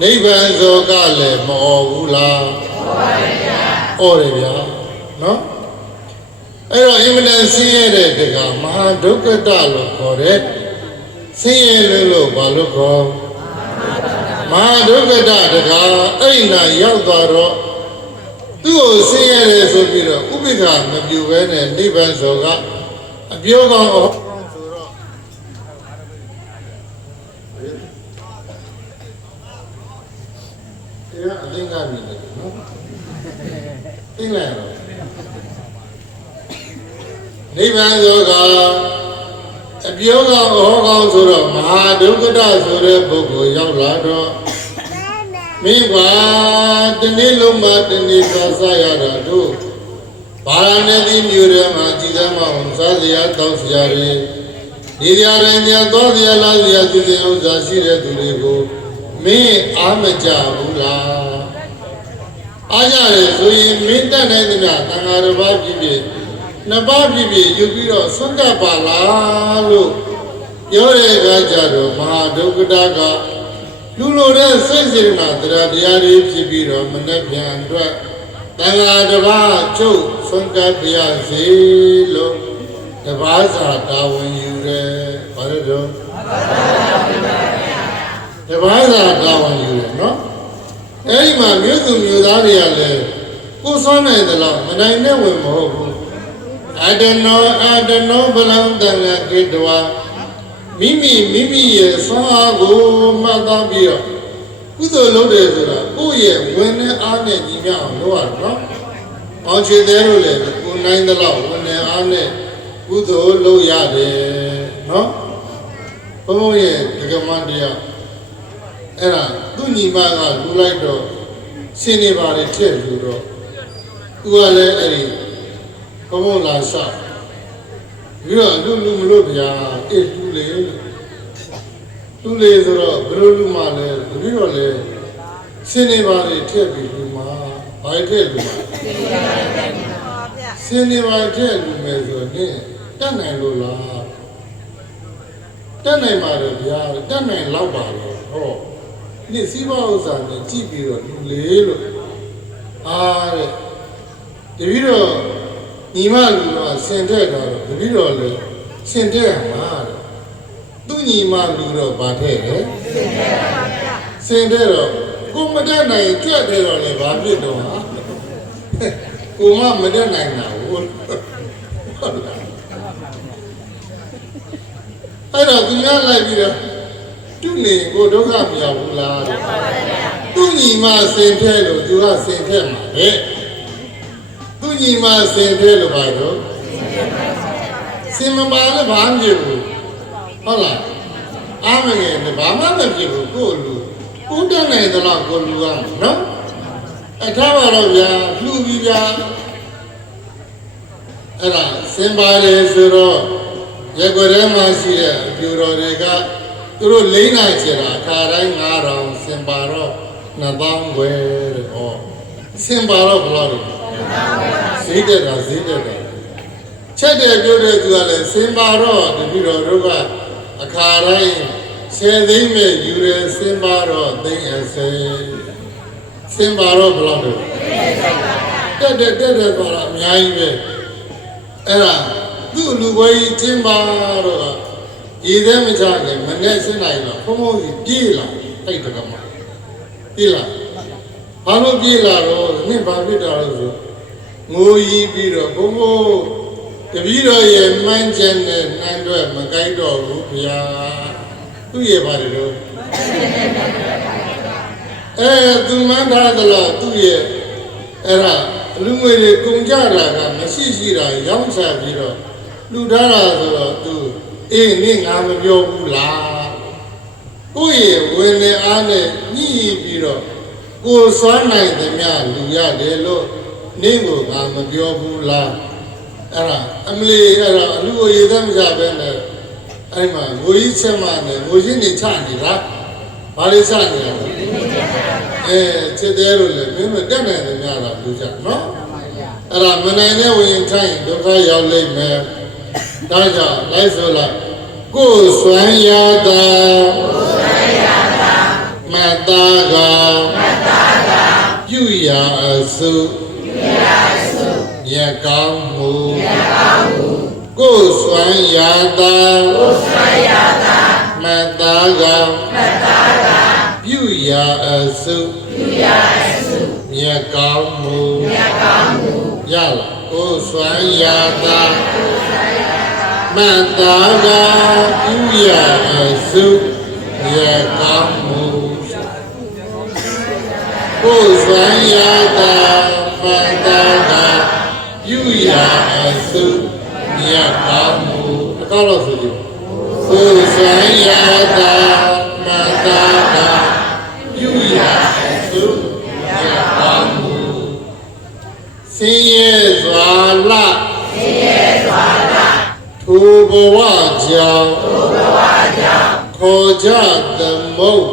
နိဗ္ဗာန်ဇောကလည်းမဩဘူးလားဩပါတယ်ဗျာဩတယ်ဗျာနော်အဲ့တော့အင်မတန်ဆင်းရဲတဲ့တက္ကမဟာဒုက္ခတလို့ခေါ်တယ်ဆင်းရဲလို့ဘာလို့ခေါ်မဟာဒုက္ခတတက္ကအဲ့နာရောက်သွားတော့သူ့ကိုဆင်းရဲတယ်ဆိုပြီးတော့ဥပိ္ပခမပြုဘဲနဲ့နိဗ္ဗာန်ဇောကအပြောကောင်းအောင်ဆိုတော့တရားအလင်းကမြင်တယ်နော်သိလိုက်တော့နိဗ္ဗာန်ဇောကအပြောကောင်းဟောကောင်းဆိုတော့မဟာဒုက္ခတဆိုတဲ့ပုဂ္ဂိုလ်ရောက်လာတော့မိဘတနေ့လုံးမှတနေ့သွားစားရတာတို့ဘာရဏသီမြို့ထဲမှာကြည်စမ်းမအောင်စားစရာတောက်စရာတွေဒီကြရင်ကြတော့စရာလာစရာသူစင်ဥစ္စာရှိတဲ့သူတွေကိုမင်းအားမကြဘူးလားအားကြရဆိုရင်မင်းတတ်နိုင်သမျှသံဃာတော်ဘာဖြစ်ဖြစ်နှစ်ပါးဖြစ်ဖြစ်ယူပြီးတော့ဆွတ်ကပ်ပါလားလို့ပြောတဲ့အခါကျတော့မဟာဒုက္ခတာကလူလိုတဲ့စိတ်စေတနာတရားတွေဖြစ်ပြီးတော့မနှက်ပြန်အတွက်တန်ခါတစ်ပါးချုပ်ဆွမ်းကပ်ပြရစီလို့တပါးစာတာဝန်ယူတယ်ဘာလို့တော့တပါးစာတာဝန်ယူတယ်နော်အဲ့ဒီမှာမြို့သူမြို့သားတွေကလည်းကိုယ်ဆွမ်းနိုင်တယ်လို့မနိုင်နဲ့ဝင်မဟုတ်ဘူးအတနောဘလံတန်ခါကိတဝါမိမိရဲ့ဆွမ်းအားကိုမှတ်သားပြီးတော့ကုသိုလ်လုပ်တယ်ဆိုတာကိုယ့်ရဲ့ဝင်နဲ့အားနဲ့ညီမျှအောင်လုပ်ရတော့။အောင်ချေသေးလို့လည်းကိုယ်နိုင်တဲ့လောက်ဝင်နဲ့အားနဲ့ကုသိုလ်လုပ်ရတယ်နော်။ဘုန်းဘုန်းရဲ့ဒကမတရားအဲ့ဒါသူ့ညီမကလူလိုက်တော့ဆင်းနေပါလေထည့်လို့တော့သူကလည်းအဲ့ဒီဘုန်းဘုန်းလာဆောက်ပြီးတော့လူမလို့ဗျာအေးလူလေလူလေဆိုတော့ဘယ်လိုလူမှလဲပြီးတော့လေစင်းနေပါလေထည့်ပြီးလူမှဘာထည့်လူမှစင်းနေပါထည့်လူမယ်ဆိုရင်တတ်နိုင်လို့လားတတ်နိုင်ပါတော့ဗျာတတ်နိုင်လောက်ပါတော့ဟောဒီစီးပွားဥစ္စာနဲ့ကြည့်ပြီးတော့လူလေလို့အားတဲ့တပည့်တော့ညီမလူတော့ဆင်တဲ့တော့တပည့်တော်လေဆင်တဲ့မှာသူညီမလူတော့ဗာထဲလေဆင်တဲ့တော့ကိုမတတ်နိုင်ကြွက်တယ်တော့လေဘာဖြစ်တော့ဟာကိုမတတ်နိုင်တာဟုတ်အဲ့တော့သူများလိုက်ပြီးတော့သူနေကိုဒုက္ခမရောက်ဘူးလားသူညီမဆင်တဲ့လို့သူကဆင်တဲ့မှာပဲသူညီမဆင်တဲ့လို့ပါတော့ဆင်မပါလည်းဘာမှမဖြစ်ဘူးဟုတ်လားအားမငယ်ဘာမှမဖြစ်ဘူးကိုလူကိုတတ်နိုင်သလားကိုလူကနော်အထားပါတော့ဗျာလူပြီးဗျာအဲ့ဒါစင်ပါလေဆိုတော့ရက်ွယ်ထဲမှာရှိတဲ့အပြူတော်တွေကသူတို့လိမ့်နိုင်ချင်တာအခါတိုင်း9000စင်ပါတော့2000ခွဲတဲ့ဟောစင်ပါတော့ဘယ်လောက်လဲဈေးတက်တာချက်တယ်ပြောတဲ့သူကလည်းစင်ပါတော့တပည့်တော်တို့ကအခါတိုင်း10သိန်းမဲ့ယူတယ်စင်ပါတော့သိန်း30စင်ပါတော့ဘယ်လောက်လဲတက်တယ်ဆိုတာအများကြီးပဲအဲ့ဒါသူ့လူပွဲကြီးချင်းပါတော့ရည်သေးမချခင်မနဲ့စင်းနိုင်တော့ဘုံဘုံကြီးပြေးလာအဲ့တကမှာ ပြေးလာဘာလို့ပြေးလာတော့နင့်ဘာဖြစ်တာလို့ဆိုငိုရီးပြီးတော့ဘုံဘုံတပည့်တော်ရဲ့မှန်းချက်နဲ့နှမ်းတော့မကိုက်တော့ဘူးဗျာသူ့ရဲ့ပါတယ်လို့သူမှန်းထားသလားသူ့ရဲ့အဲ့ဒါလူငွေတွေကုန်ကြတာကမရှိရှိတာရောင်းချပြီးတော့လူထားတာဆိုတော့သူအေးနင့်ငါမပြောဘူးလားကိုယ့်ရဲ့ဝင်နေအားနဲ့ညှိပြီးတော့ကိုစွမ်းနိုင်သမျှလူရတယ်လို့နင့်ကိုငါမပြောဘူးလားအဲ့ဒါအမလီအဲ့ဒါအလူကိုရေသမကြပဲနဲ့အဲ့မှာငိုကြီးချက်မှနဲ့ငိုကြီးနေချနေတာဘာလို့ချနေတာချစ်တယ်လို့လည်းမင်းမတက်နိုင်သမျှတော့လူကြနော်အဲ့ဒါမနိုင်တဲ့ဝင်ထိုင်ဒုက္ခရောက်လိမ့်မယ်ဒါကြောင့်လိုက်ဆိုလိုက်ကိုယ်စွမ်းရတာမတ္တာကပြုရာအစုမြတ်ကောင်းမှုကိုယ်စွမ်းရတာမတ္တာကပြုရာအစုမြတ်ကောင်းမှုရလာကိုယ်စွမ်းရတာမတ္တာကပြုရာအစုမြတ်ကောင်းမှုကိုယ်စွမ်းရတာမတ္တာကပြုရာအစုမြတ်ကောင်းမှုအကောက်လို့ဆိုကြည့်ကိုယ်စွမ်းရတာမတ္တာကပြုရာအစုမြတ်ကောင်းမှုဆင်းရဲစွာလထိုဘဝကြောင့်ခေါ်ကြသမုတ်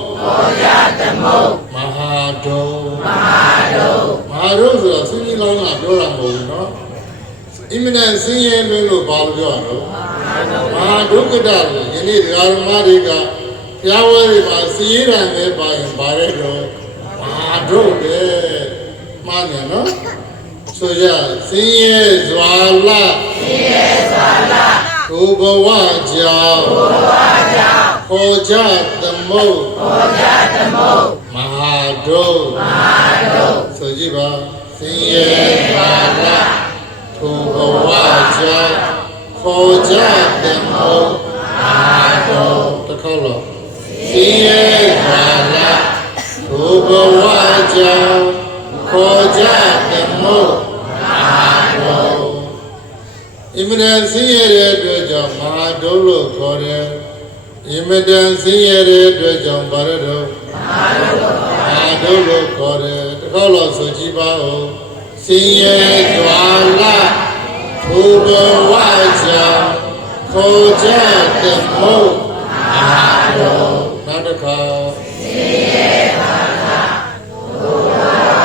မဟာဒုဆိုတော့ဆင်းရဲလောင်းလာပြောတာမဟုတ်ဘူးနော်အင်မတန်ဆင်းရဲလို့ဘာလို့ပြောရတော့မဟာဒုက္ခတလို့ယနေ့တရားဓမ္မတွေကဘုရားဝဲတွေမှာဆင်းရဲတာပဲပါရင်ပါတဲ့တော့မဟာဒုပဲမှန်တယ်နော်ဆိုရဆင်းရဲစွာလထိုဘဝကြောင့်ခေါ်ကြသမုတ်မဟာဒုဆိုကြည့်ပါဆင်းရဲစွာလထိုဘဝကြောင့်ခေါ်ကြသမုတ်မဟာဒုတစ်ခေါက်လို့ဆင်းရဲစွာလထိုဘဝကြောင့်ခေါ်ကြသမုတ်အင်မတန်ဆင်းရဲတဲ့အတွက်ကြောင့်မဟာဒုလို့ခေါ်တယ်အင်မတန်ဆင်းရဲတဲ့အတွက်ကြောင့်ဘာလဲတော့မဟာဒုလို့ခေါ်တယ်တစ်ခေါက်လောက်ဆိုကြည့်ပါဦးဆင်းရဲကြွာလထိုဘဝကြောင့်ခေါ်ကြသမုတ်မဟာဒုနောက်တစ်ခါဆင်းရဲကြွာလထိုဘဝ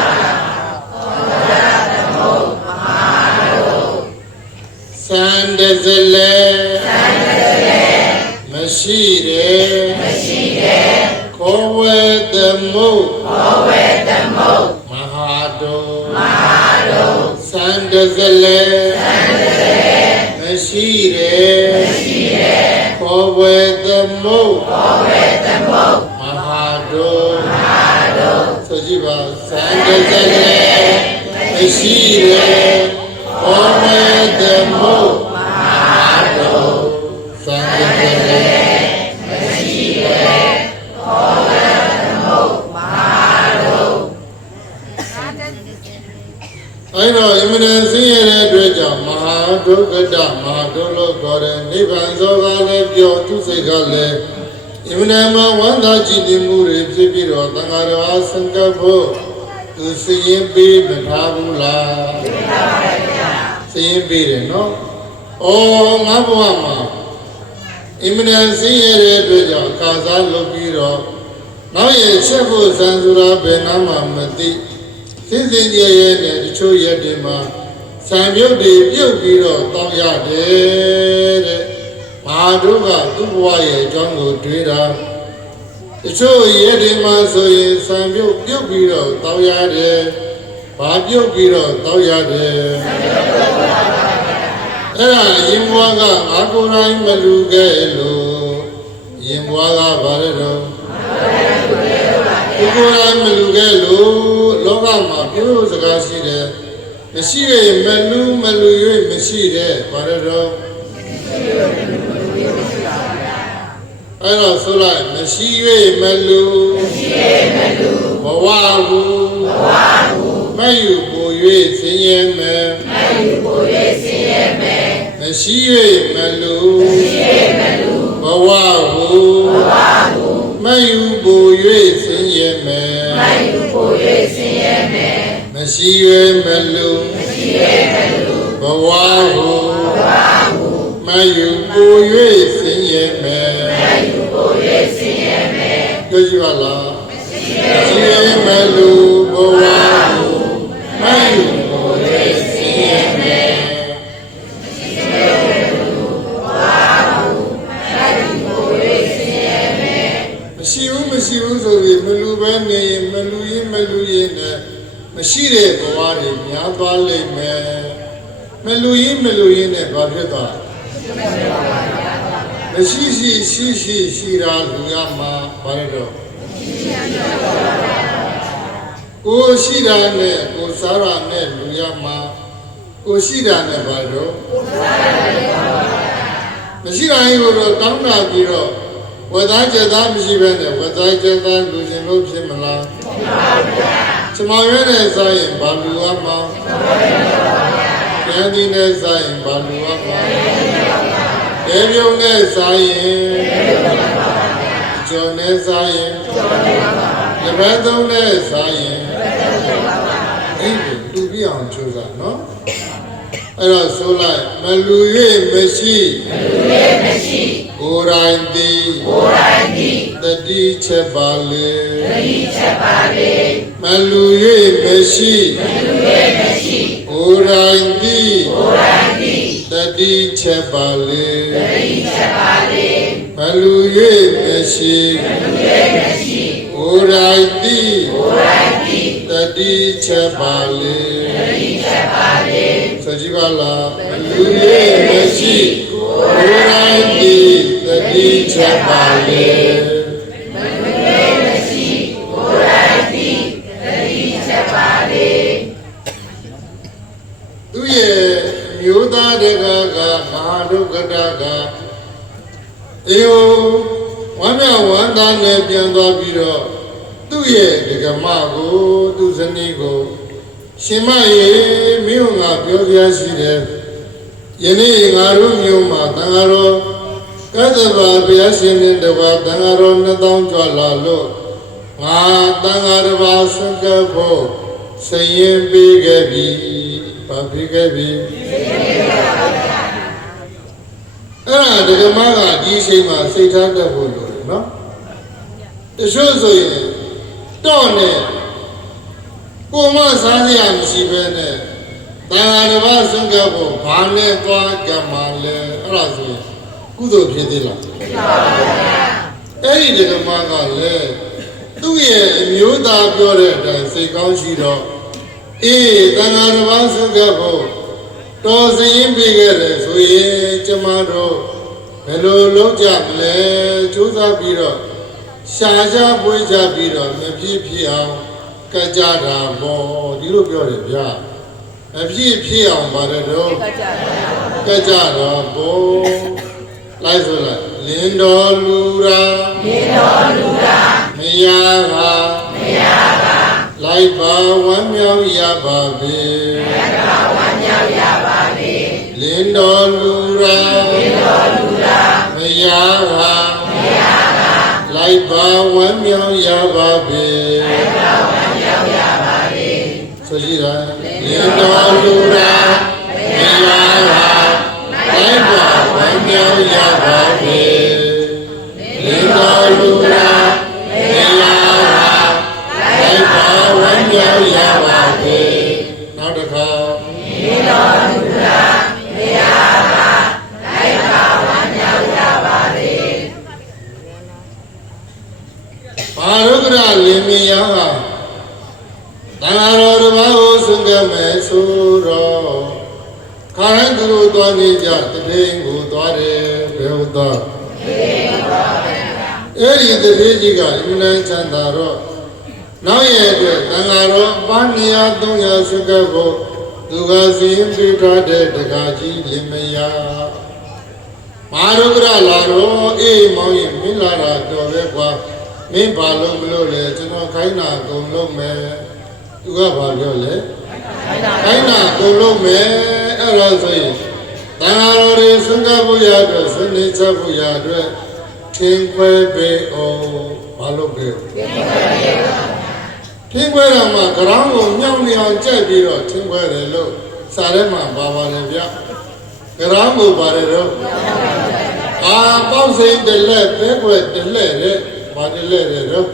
စန္ဒဇလေမရှိတယ်ခေါ်ဝဲသမုတ်မဟာတုစန္ဒဇလေမရှိတယ်ခေါ်ဝဲသမုတ်မဟာတုဆိုကြည့်ပါစန္ဒဇလေမရှိတယ်ခေါ်ဝဲသမုတ်မဟာတုစန္ဒဇလေမရှိတယ်ခေါ်ဝဲသမုတ်မဟာတုအဲ့တော့အမှန်တန်ဆင်းရဲတဲ့အတွက်ကြောင့်မဟာဒုက္ခတမဟာဒုလို့ခေါ်တဲ့နိဗ္ဗာန်သောကလည်းပြောသူစိတ်ကလည်းအမှန်တန်မှာဝမ်းသာကြည်တင်မှုတွေဖြစ်ပြီးတော့သံဃာတော်အားဆံကပ်ဖို့သူစည်ရင်ပေးမထားဘူးလားပေးထားပါဗျာစည်ရင်ပေးတယ်နော်။အော်ငါဘဝမှာအင်မတန်ဆင်းရဲတဲ့အတွက်ကြောင့်ကာစားလုပ်ပြီးတော့နောက်ရဲ့ချက်ဖို့စံဆိုတာဘယ်နာမှမသိစင်စင်ကြဲရဲနဲ့တချို့ရက်တွေမှာစံပြုတ်တွေပြုတ်ပြီးတော့တောင်းရတယ်တဲ့။မဟာတို့ကသူ့ဘဝရဲ့အကြောင်းကိုတွေးတာတချို့ရက်တွေမှာဆိုရင်စံပြုတ်ပြုတ်ပြီးတော့တောင်းရတယ်။ဘာပြုတ်ပြီးတော့တောင်းရတယ်အဲ့ဒါရင်ဘွားကငါကိုယ်တိုင်မလူခဲ့လို့ရင်ဘွားကဘာလဲတော့ ကိုယ်တိုင်မလူခဲ့လို့လောကမှာပြုလို့စကားရှိတယ်မရှိရမလူ၍မရှိတယ်ဘာလို့တော့အဲ့တော့ဆိုလိုက်မရှိ၍မလူဘဝဟုမယူကို၍ဆင်းရဲမယ်မရှိ၍မလူဘဝဟုမယူကို၍ဆင်းရဲမယ်မရှိ၍မလူဘဝဟုမယူကို၍ဆင်းရဲမယ်ပြောကြည့်ပါလားမရှိ၍မလူဘဝဟုမယူကို၍ဆင်းရဲမယ်မရှိဘူးဆိုပြီးမလူပဲနေရင်မလူရင်နဲ့မရှိတဲ့ဘဝတွေများသွားလိမ့်မယ်မလူရင်နဲ့ဘာဖြစ်သွားမရှိရှိတာလူရမှာဘာလဲတော့ကိုရှိတာနဲ့ကိုစားတာနဲ့လူရမှာကိုရှိတာနဲ့ဘာလို့မရှိတာရင်ကိုတော့တောင်းတာပြီးတော့ဝတ်သားကျက်သားမရှိဘဲနဲ့ဝတ်သားကျက်သားလူရှင်လို့ဖြစ်မလားချမောင်ရဲနဲ့ဆိုင်ရင်ဘာလူရမှာကျန်ဒီနဲ့ဆိုင်ရင်ဘာလူရမှာဒေပြုံနဲ့ဆိုင်ရင်ကျော်နဲ့ဆိုင်ရင်ဒီဘက်သုံးနဲ့ဆိုင်ရင်ဒီတူပြအောင်ကြိုးစားနော်အဲ့တော့ဆိုလိုက်မလူ၍မရှိကိုယ်တိုင်သည်တတိချက်ပါလေမလူ၍မရှိကိုယ်တိုင်သည်တတိချက်ပါလေမလူ၍မရှိကိုယ်တိုင်သည်တတိချက်ပါလေဆိုကြည့်ပါလားမလူ၍မရှိကိုယ်တိုင်သည်တတိချက်ပါလေသူရဲ့မျိုးသားတကကမဟာဒုက္ခတကအေယဝမ်းမြောက်ဝမ်းသာနဲ့ပြန်သွားပြီးတော့သူ့ရဲ့ဒကမကိုသူ့ဇနီးကိုရှင်မရေမင်းငါပြောပြရှိတယ်ယနေ့ငါတို့မျိုးမှာတန်ဃာတော်ကသဗ္ဗဘုရားရှင်နဲ့တပါတန်ဃာတော်2000ကျော်လာလို့ငါတန်ဃာတစ်ပါးစကပ်ဖို့စရင်ပေးခဲ့ပြီဘာပေးခဲ့ပြီအဲ့ဒါဒကမကဒီအချိန်မှာစိတ်ထားတတ်ဖို့လိုတယ်နော်တချို့ဆိုရင်တော့နဲ့ကိုမစားစရာမရှိပဲနဲ့တန်ဃာတစ်ပါးစကပ်ဖို့ဘာနဲ့သွားကြမှာလဲအဲ့ဒါဆိုရင်ကုသိုလ်ဖြစ်သေးလားဖြစ်ပါဘူးဗျာအဲ့ဒီဒကမကလည်းသူ့ရဲ့အမျိုးသားပြောတဲ့အတိုင်းစိတ်ကောင်းရှိတော့အေးတန်ဃာတစ်ပါးစကပ်ဖို့တော်စရင်ပေးခဲ့တယ်ဆိုရင်ကျမတို့ဘယ်လိုလုပ်ကြမလဲစူးစမ်းပြီးတော့ရှာကြပွေးကြပြီးတော့မဖြစ်အောင်ကကြတာပေါ့ဒီလိုပြောတယ်ဗျာမဖြစ်အောင်ပါတယ်တော့ကကြတော့ပေါ့လိုက်ဆိုလိုက်လင်းတော်လူရာမယားပါလိုက်ပါဝမ်းမြောက်ရပါပေလင်းတော်လူရာမယားပါလိုက်ပါဝမ်းမြောက်ရပါပေဆိုကြည့်လားလင်းတော်လူရာမယားပါလိုက်ပါဝမ်းမြောက်ရပါပေလင်းတော်လူရာမယားပါလိုက်ပါဝမ်းမြောက်ရပါပေနောက်တစ်ခါလင်းတော်လူရာမယားပါလိုက်ပါဝမ်းမြောက်ရပါပေဘာရုကရလင်းမယားဟာတန်ဃာတော်တစ်ပါးကိုဆွမ်းကမဲ့ဆိုတော့ခိုင်းသူတို့သွားနေကြတပင်းကိုသွားတယ်ဘယ်ဟုတ်တော့အဲ့ဒီတပင်းကြီးကအင်းနဲ့ချမ်းသာတော့ နောက်ရဲ့အတွက်သံဃာတော်ပါဏိယ300စကဖို့သူကစီရင်ပြထားတဲ့တကားကြီးလင်မယားမာရုကရလာတော့အေးမောင်ရင်မင်းလာတာတော်ပဲကွာမင်းဘာလို့မလို့လဲကျွန်တော်ခိုင်းတာအကုန်လုံးမယ်သူကဘာပြောလဲခိုင်းတာအကုန်လုံးမယ်အဲ့ဒါဆိုရင်သံဃာတော်တွေစကဖို့ရအတွက်စနေချက်ဖို့ရအတွက်ထင်းခွဲပေးအောင်ဘာလို့ပေးထင်းခွဲတော့မှကြောင်းကိုမြောက်နေအောင်ကြက်ပြီးတော့ထင်းခွဲတယ်လို့စာထဲမှာပါပါတယ်ဗျကြောင်းကိုပါတယ်တော့အာပေါင်းစိန်တလက်ပဲခွဲတလက်တဲ့ဘာတလက်တဲ့တော့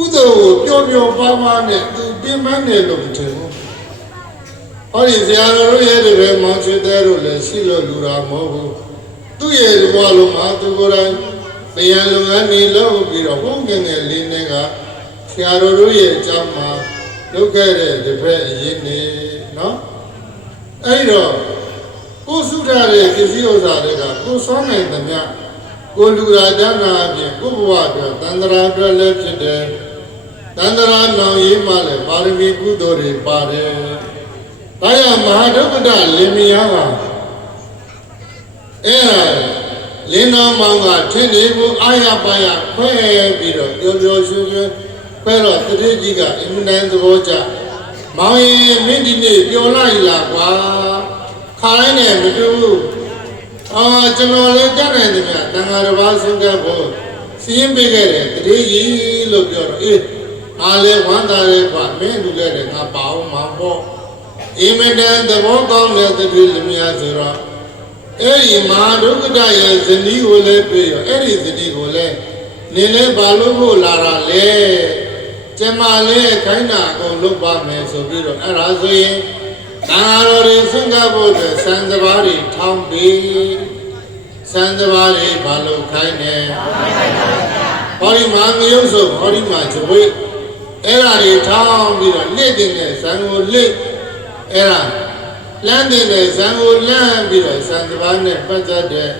ဥဒ္ဒေကိုပျော်ပျော်ပါးပါးနဲ့သူပြင်းပန်းတယ်လို့မထင်ဘူးဟောဒီဆရာတော်တို့ရဲ့တပည့်မောင်ချွေတဲ့တို့လည်းရှိလို့လူတာမဟုတ်ဘူးသူ့ရဲ့ဘဝလုံးမှာသူကိုယ်တိုင်တရားလုံငန်းနေလို့ပြီးတော့ဘုန်းငယ်ငယ်လေးနဲ့ကဆရာတော်တို့ရဲ့အကြောင်းမှာလုပ်ခဲ့တဲ့တပည့်အရင်နေနော်အဲ့တော့ကိုစုထားတဲ့ပစ္စည်းဥစ္စာတွေကကိုစောနိုင်သမျှကိုလူရာတဏ္ဍာအပြင်ကိုဘဝအတွက်တန်ត្រာအတွက်လည်းဖြစ်တယ်တန်ត្រာနောင်ရေးမှလည်းပါရမီကုသိုလ်တွေပါတယ်ဒါရမဟာဒုက္ခလင်မယားကအဲ့ဒါလင်းတော်မောင်ကထင်းနေကိုအာရပါရခွဲပြီးတော့ပျော်ပျော်ရွှင်ရွှင်ခွဲတော့တတိကြီးကအင်မတန်သဘောကျမောင်ရင်မင်းဒီနေ့ပျော်လိုက်လားကွာခါတိုင်းနဲ့မတူဘူးကျွန်တော်လည်းကြားနိုင်တယ်ဗျတန်ဃာတစ်ပါးဆုံးခဲ့ဖို့စီးရင်ပေးခဲ့တယ်တတိကြီးလို့ပြောတော့အေးအားလည်းဝမ်းသာတယ်ကွာမင်းလူလည်းတယ်ငါပါအောင်မှာပေါ့အင်မတန်သဘောကောင်းတဲ့တတိလမြာဆိုတော့အဲ့ဒီမဟာဒုက္ခရဲ့ဇနီးကိုလည်းပြေရောအဲ့ဒီဇနီးကိုလည်းနင်းလဲဘာလို့ဖို့လာတာလဲကျမလည်းခိုင်းတာအကုန်လုပ်ပါမယ်ဆိုပြီးတော့အဲ့ဒါဆိုရင်သံဃာတော်တွေဆင်ကဖို့အတွက်စံတဘာတွေထောင်းပြီးစံတဘာတွေဘာလို့ခိုင်းတယ်ဟောဒီမှာမြုပ်ဆိုဟောဒီမှာဇဝိအဲ့ဒါတွေထောင်းပြီးတော့လက်တင်တဲ့ဇံကိုလက်အဲ့ဒါလမ်းတင်တဲ့ဇံကိုလမ်းပြီးတော့စံတဘာနဲ့ပတ်သက်တဲ့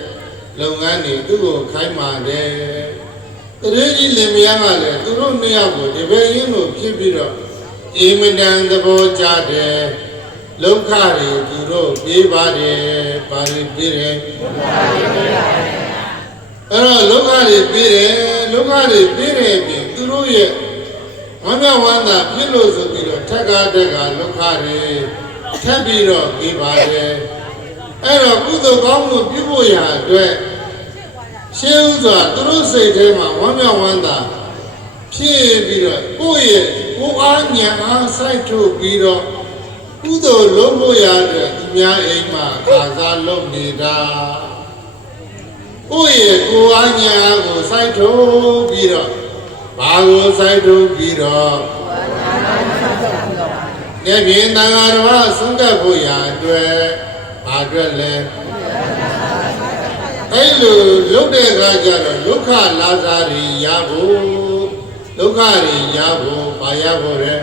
လုပ်ငန်းတွေသူ့ကိုခိုင်းပါတယ်တရေကြီးလင်မယားကလည်းသူတို့နှစ်ယောက်ကိုဒီဘယ်ရင်းကိုဖြစ်ပြီးတော့အင်မတန်သဘောကျတယ်လောကတွေသူတို့ပြေးပါတယ်ပါရီပြေးတယ်အဲ့တော့လောကတွေပြေးတယ်လောကတွေပြေးတယ်ပြင်သူတို့ရဲ့ဝမ်းမြောက်ဝမ်းသာဖြစ်လို့ဆိုပြီးတော့ထက်ကလောကတွေထပ်ပြီးတော့ပြေးပါတယ်အဲ့တော့ကုသိုလ်ကောင်းမှုပြုဖို့ရာအတွက်ရှင်းဥစွာသူတို့စိတ်ထဲမှာဝမ်းမြောက်ဝမ်းသာဖြစ်ပြီးတော့ကိုယ့်ရဲ့ကိုယ်အားဉာဏ်အားစိုက်ထုတ်ပြီးတော့ကုသိုလ်လုပ်ဖို့ရတဲ့သူများအိမ်မှာခါစားလုပ်နေတာကိုယ့်ရဲ့ကိုယ်အားဉာဏ်အားကိုစိုက်ထုတ်ပြီးတော့ဘာကိုစိုက်ထုတ်ပြီးတော့နေပြင်သံဃာတော်ဆုံးကပ်ဖို့ရအတွက်ဘာအတွက်လဲအဲ့လိုလုပ်တဲ့အခါကျတော့ဒုက္ခလာစားတွေရဖို့ဒုက္ခတွေရဖို့ဘာရဖို့လဲ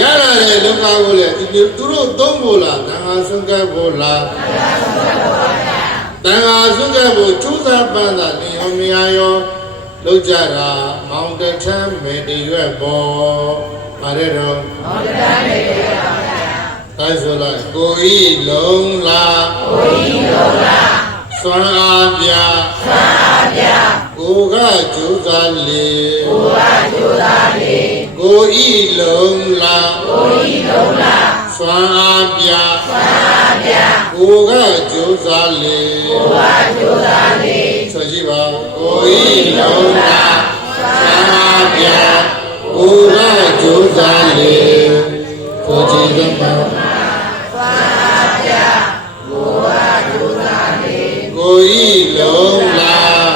ရလာတဲ့ဒုက္ခကိုလည်းသူတို့သုံးဖို့လားတန်ခါဆုံးကပ်ဖို့လားတန်ခါဆုံးကပ်ဖို့ကျူးစာပန်းသာနေရောမရရောလုပ်ကြတာမောင်တထမ်းမေတ္တရွက်ပေါ်ပါတယ်တော့မောင်တထမ်းမေတ္တရွက်ပါဗျာဒါဆိုလိုက်ကိုဤလုံးလားကိုဤလုံးလားစွမ်းအားပြစွမ်းအားပြကိုကကျူးစာလေကိုကကျူးစာလေကိုဤလုံးလားကိုဤလုံးလားစွမ်းအားပြစွမ်းအားပြကိုကကျူးစာလေကိုကကျူးစာလေဆိုကြည့်ပါကိုဤလုံးလားစွမ်းအားပြကိုကကျူးစာလေကိုကြည့်ကြပါစွမ်းအားပြကိုကကျူးစာလေကိုဤလုံးလား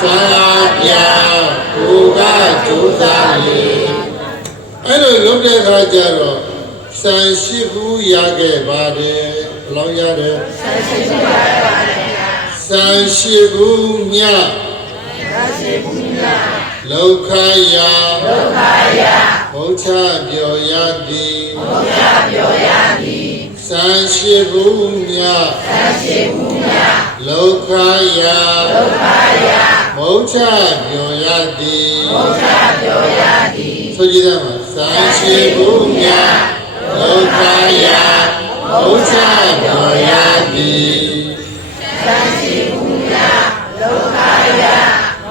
စွမ်းအားပြကိုကကျူးစာလေအဲ့လိုလုပ်တဲ့အခါကျတော့စံရှိဘူးရခဲ့ပါတယ်ဘယ်လောက်ရတယ်စံရှိဘူးရပါတယ်စံရှိဘူးမြတ်စံရှိဘူးမြတ်လောကယာဘုရားပြောရသည်ဘုရားပြောရသည်စံရှိဘူးမြတ်စံရှိဘူးမြတ် လောကယာမုတ်ချပြောရသည်ဆိုကြည့်တယ်မှာဆိုင်ရှိဘူးများလောကယာမုတ်ချပြောရသည်ဆိုင်ရှိဘူးများလောကယာ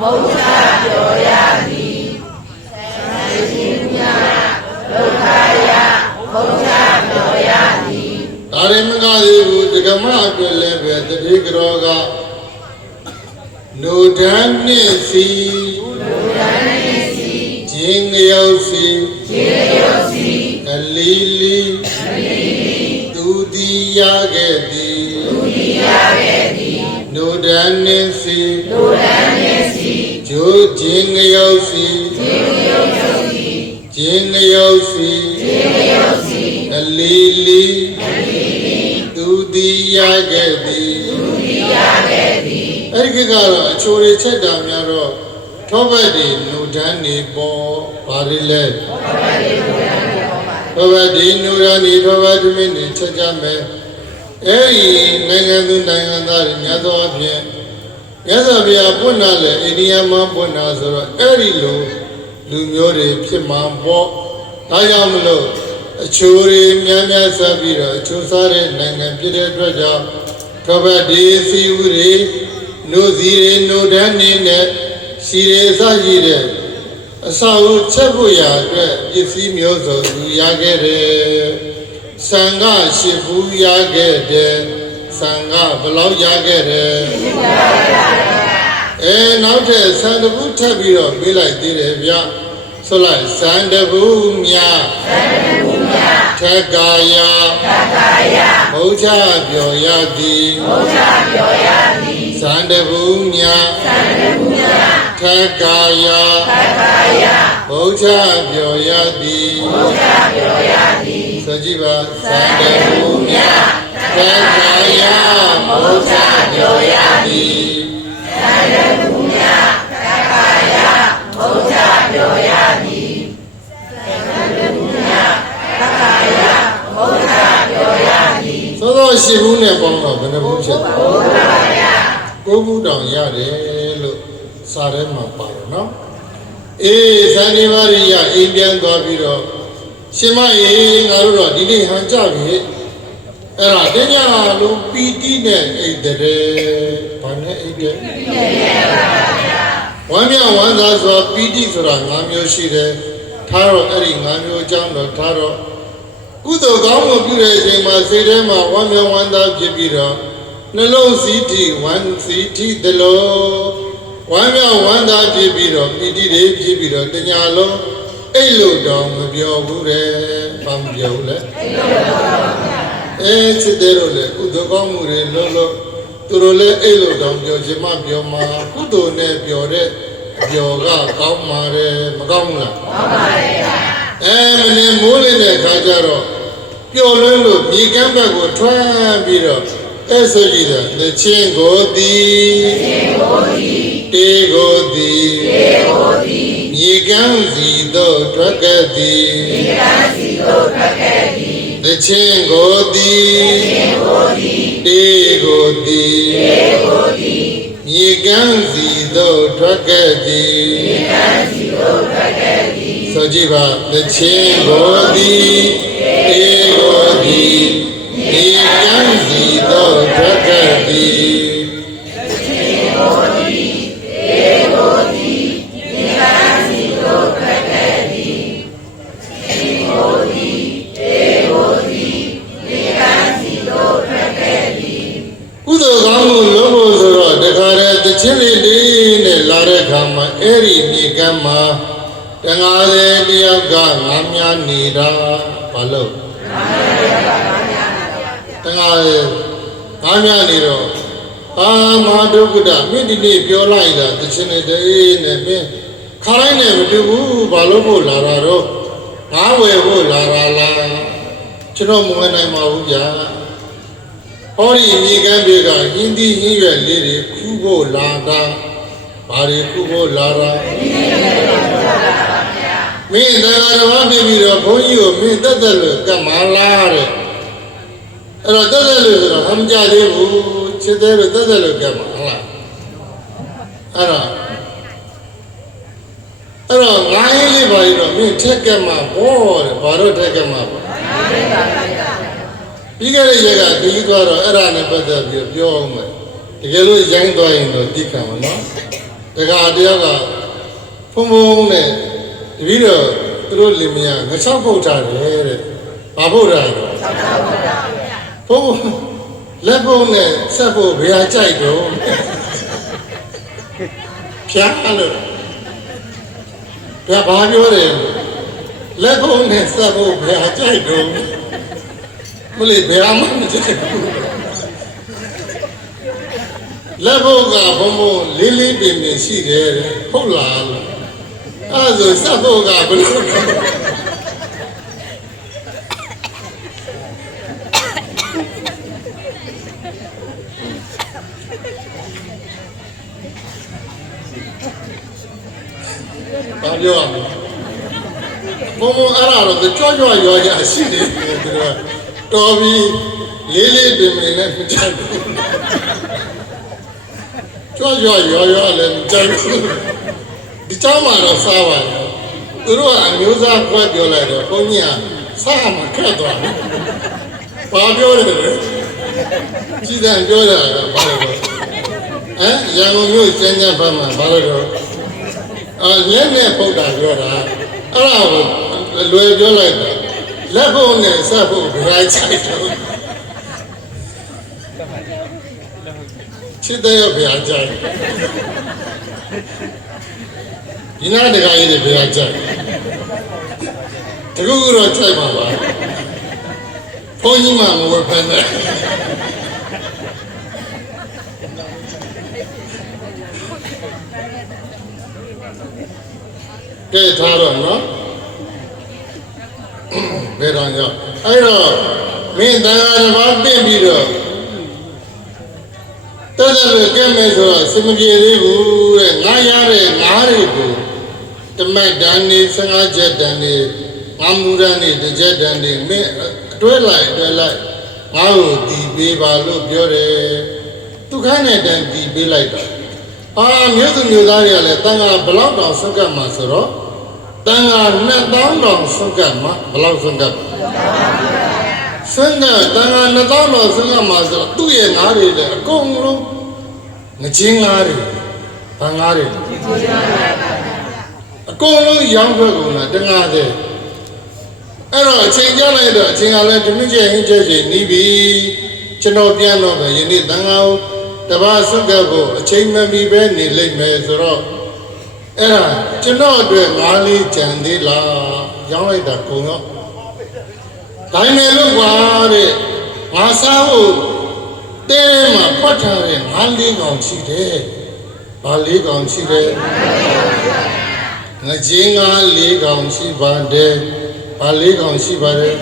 မုတ်ချပြောရသည်ဆိုင်ရှိဘူးများလောကယာမုတ်ချပြောရသည်ဒါရင်မကသေးဘူးဒကမအတွက်လည်းပဲတတိကရောကနိုဒန်နှင့်စီဂျင်းငယောက်စီအလီလီသူဒီရခဲ့သည်နိုဒန်နှင့်စီဂျိုးဂျင်းငယောက်စီဂျင်းငယောက်စီအလီလီသူဒီရခဲ့သည်အဲ့ဒီကတော့အချိုတွေချက်တာများတော့ထောပတ်တွေနုဒန်းနေပေါ်ဘာတွေလဲထောပတ်တွေနုဒန်းနေထောပတ်တွေမင်းနေချက်ကြမယ်အဲ့ဒီနိုင်ငံသူနိုင်ငံသားတွေများသောအားဖြင့်မြတ်စွာဘုရားပွင့်လာလေအိန္ဒိယမှာပွင့်လာဆိုတော့အဲ့ဒီလိုလူမျိုးတွေဖြစ်မှာပေါ့ဒါကြောင့်မလို့အချိုတွေများများဆက်ပြီးတော့အချိုစားတဲ့နိုင်ငံဖြစ်တဲ့အတွက်ကြောင့်ထောပတ်တွေစီဝူတွေနိုစီရေနိုဒန်းနေနဲ့စီရေစရှိတဲ့အစာအုပ်ချက်ဖို့ရာအတွက်ပစ္စည်းမျိုးစုံယူရခဲ့တယ်။ဆံဃရှိဘူးရခဲ့တယ်။ဆံဃဘယ်လောက်ရခဲ့တယ်။နောက်ထပ်ဆံတဘူးထပ်ပြီးတော့ပေးလိုက်သေးတယ်ဗျ။ဆိုလိုက်ဆံတဘူးမြထက်ကာယမုတ်ချပြောရသည်သန္တဘူးမြထက်ကာယမုတ်ချပြောရသည်ဆိုကြည့်ပါသန္တဘူးမြထက်ကာယမုတ်ချပြောရသည်သန္တဘူးမြထက်ကာယမုတ်ချပြောရသည်သောသောရှိဘူးနဲ့ပေါင်းတော့ဘယ်နှဘူးဖြစ်လဲ9ဘူးတောင်ရတယ်လို့စာထဲမှာပါတော့နော်ဇန်ဒီမာရိယအိမ်ပြန်သွားပြီးတော့ရှင်မရေငါတို့တော့ဒီနေ့ဟန်ကြပြီအဲ့ဒါတညလုံးပီတိနဲ့အိတ်တဲ့ဘာနဲ့အိတ်တဲ့ဝမ်းမြောက်ဝမ်းသာစွာပီတိဆိုတာ5မျိုးရှိတယ်ထားတော့အဲ့ဒီ5မျိုးအကြောင်းတော့ထားတော့ကုသိုလ်ကောင်းမှုပြုတဲ့အချိန်မှာစိတ်ထဲမှာဝမ်းမြောက်ဝမ်းသာဖြစ်ပြီးတော့နှလုံးစီးထိဝမ်းစီးထိသလိုဝမ်းမြောက်ဝမ်းသာဖြစ်ပြီးတော့ပီတိတွေဖြစ်ပြီးတော့တညာလုံးအိတ်လို့တော့မပြောဘူးတဲ့ဘာမပြောဘူးလဲစစ်တဲ့လို့လေကုသိုလ်ကောင်းမှုတွေလုံးလုံးသူတို့လည်းအိတ်လို့တော့ပြောချင်မှပြောမှာကုသိုလ်နဲ့ပြောတဲ့အပြောကကောင်းပါတယ်မကောင်းဘူးလားကောင်းပါတယ်မနေ့မိုးလေးတဲ့ခါကျတော့ပျော်လွန်းလို့မြေကမ်းဘက်ကိုထွက်ပြီးတော့ဆိုကြည့်တယ်သချင်းကိုသည်တေကိုသည်မြေကမ်းစီသို့ထွက်ခဲ့သည်သချင်းကိုသည်တေကိုသည်မြေကမ်းစီသို့ထွက်ခဲ့သည်ဆိုကြည့်ပါသချင်းကိုသည်တေကိုသည်မြေကမ်းစီသို့ထွက်ခဲ့သည်သချင်းကိုသည်တေကိုသည်မြေကမ်းစီသို့ထွက်ခဲ့သည်သချင်းကိုသည်တေကိုသည်မြေကမ်းစီသို့ထွက်ခဲ့သည်ကုသိုလ်ကောင်းမှုလုပ်ဖို့ဆိုတော့တခါတည်းသချင်းလေးနဲ့လာတဲ့အခါမှာအဲ့ဒီမြေကမ်းမှာတန်ဃာတွေတယောက်ကငါးများနေတာဘာလို့တန်ဃာတွေငါးများနေတော့မဟာဒုက္ခဒမင်းဒီနေ့ပြောလိုက်တာတခြင်းနဲ့တည်းနဲ့မင်းခါတိုင်းနဲ့မတူဘူးဘာလို့ဖို့လာတာတော့ငါဝယ်ဖို့လာတာလားကျွန်တော်မဝင်နိုင်ပါဘူးဗျာဟောဒီမြေကမ်းတွေကဟင်းသီးဟင်းရွက်လေးတွေခူးဖို့လာတာဘာတွေခူးဖို့လာတာမင်းတရားတော်ပြပြီးတော့ဘုန်းကြီးကိုမင်းတက်တက်လို့ကတ်မလားတဲ့အဲ့တော့တက်တက်လို့ဆိုတော့ဟမ်ကြသေးဘူးချ ချစ်တယ်လို့သက်သက်လို့ကဲမှာဟုတ်လားအဲ့တော့ငါးလေးပါရတော့မင်းထက်ကမှာဘောတဲ့ဘာလို့ထက်ကမှာပေါ့ပြီးခဲ့တဲ့ရက်ကဒီသွားတော့အဲ့ဒါနဲ့ပတ်သက်ပြီးပြောအောင်မယ်တကယ်လို့ရိုင်းသွားရင်တော့တိခံမှာနော်တခါတယောက်ကဖုံဖုံနဲ့တပီတော့သူတို့လင်မယားငချောက်ပုတ်ထားတယ်တဲ့ဘာပုတ်ထားလဲဖုံလက်ပုံနဲ့ဆက်ဖို့ဘယ်ဟာကြိုက်တော့ဖြားလို့ဘာပြောတယ်လက်ပုံနဲ့ဆက်ဖို့ဘယ်ဟာကြိုက်တော့မလေးဘယ်ဟာမှမကြိုက်ဘူးလက်ဖို့ကဘုံဘုံလေးလေးပင်ပင်ရှိတယ်ဟုတ်လားလို့အဲ့ဒါဆိုဆက်ဖို့ကဘယ်လိုဘာပြောရမလဲဘုံဘုံအဲ့ဒါတော့ကြောကြောရွာကြရှိတယ်သူကတော်ပြီးလေးလေးပင်ပင်နဲ့မကြိုက်ဘူးကြောကြောရွာလည်းမကြိုက်ဘူးဒီเจ้าမှာတော့စားပါလေသူတို့ကအမျိုးသားခွဲပြောလိုက်တော့ဘုန်းကြီးကစားမှခက်သွားတယ်ဘာပြောလဲကြည်တန်ပြောတာကဘာလဲရန်ကုန်မြို့ကျန်းကျန်းဘက်မှာဘာလို့တော့လက်နဲ့ပုတ်တာပြောတာအဲ့ဒါကိုလွယ်ပြောလိုက်တာလက်ဖို့နဲ့ဆက်ဖို့ဘယ်ချိုက်တော့ချစ်တဲ့ဘယ်ချိုက်ဒီနာတခါကြီးတွေဘယ်ချိုက်တကူကတော့ချိုက်ပါပါဘုန်းကြီးမှမဝယ်ဖန်တယ်ကဲထားတော့နော်ဘယ်တော့ကြောက်အဲ့တော့မင်းတရားတစ်ပါးပြင်ပြီးတော့တော်တော်ကဲမယ်ဆိုတော့စမပြေသေးဘူးတဲ့ငါရတဲ့ငါးတွေကိုတမတ်တန်နေ15ချက်တန်နေငါမူရန်နေတစ်ချက်တန်နေမင်းအတွဲလိုက်ငါ့ကိုတီးပေးပါလို့ပြောတယ်သူခိုင်းတဲ့တန်တီးပေးလိုက်တာမျိုးသူမျိုးသားတွေကလည်းတန်ခါဘလောက်တောင်ဆွတ်ကတ်မှာဆိုတော့တန်ခါ2000တောင်ဆွတ်ကတ်မှာဘလောက်ဆွတ်ကတ်ဆွတ်ကတ်တန်ခါ2000တောင်ဆွတ်ကတ်မှာဆိုတော့သူ့ရဲ့ငါးတွေလည်းအကုန်လုံးငချင်းငါးတွေဘာငါးတွေအကုန်လုံးရောင်းထွက်ကုန်တာတငါးတဲ့အဲ့တော့အချိန်ကြလိုက်တော့အချိန်ကလည်းဒီနေ့ချင်းချင်းနီးပြီကျွန်တော်ပြန်တော့ပဲယနေ့တန်ခါတပါးဆွတ်ကပ်ဖို့အချိန်မမီပဲနေလိမ့်မယ်ဆိုတော့အဲ့ဒါကျွန်တော်အတွက်ငါးလေးကြံသေးလားရောင်းလိုက်တာကုန်တော့ဒါနဲ့လို့ကွာတဲ့ငါစားဖို့တဲမှာပတ်ထားတဲ့ငါးလေးကောင်ရှိတယ်ဘာလေးကောင်ရှိတယ်ငါချင်းငါးလေးကောင်ရှိပါတယ်ဘာလေးကောင်ရှိပါတယ်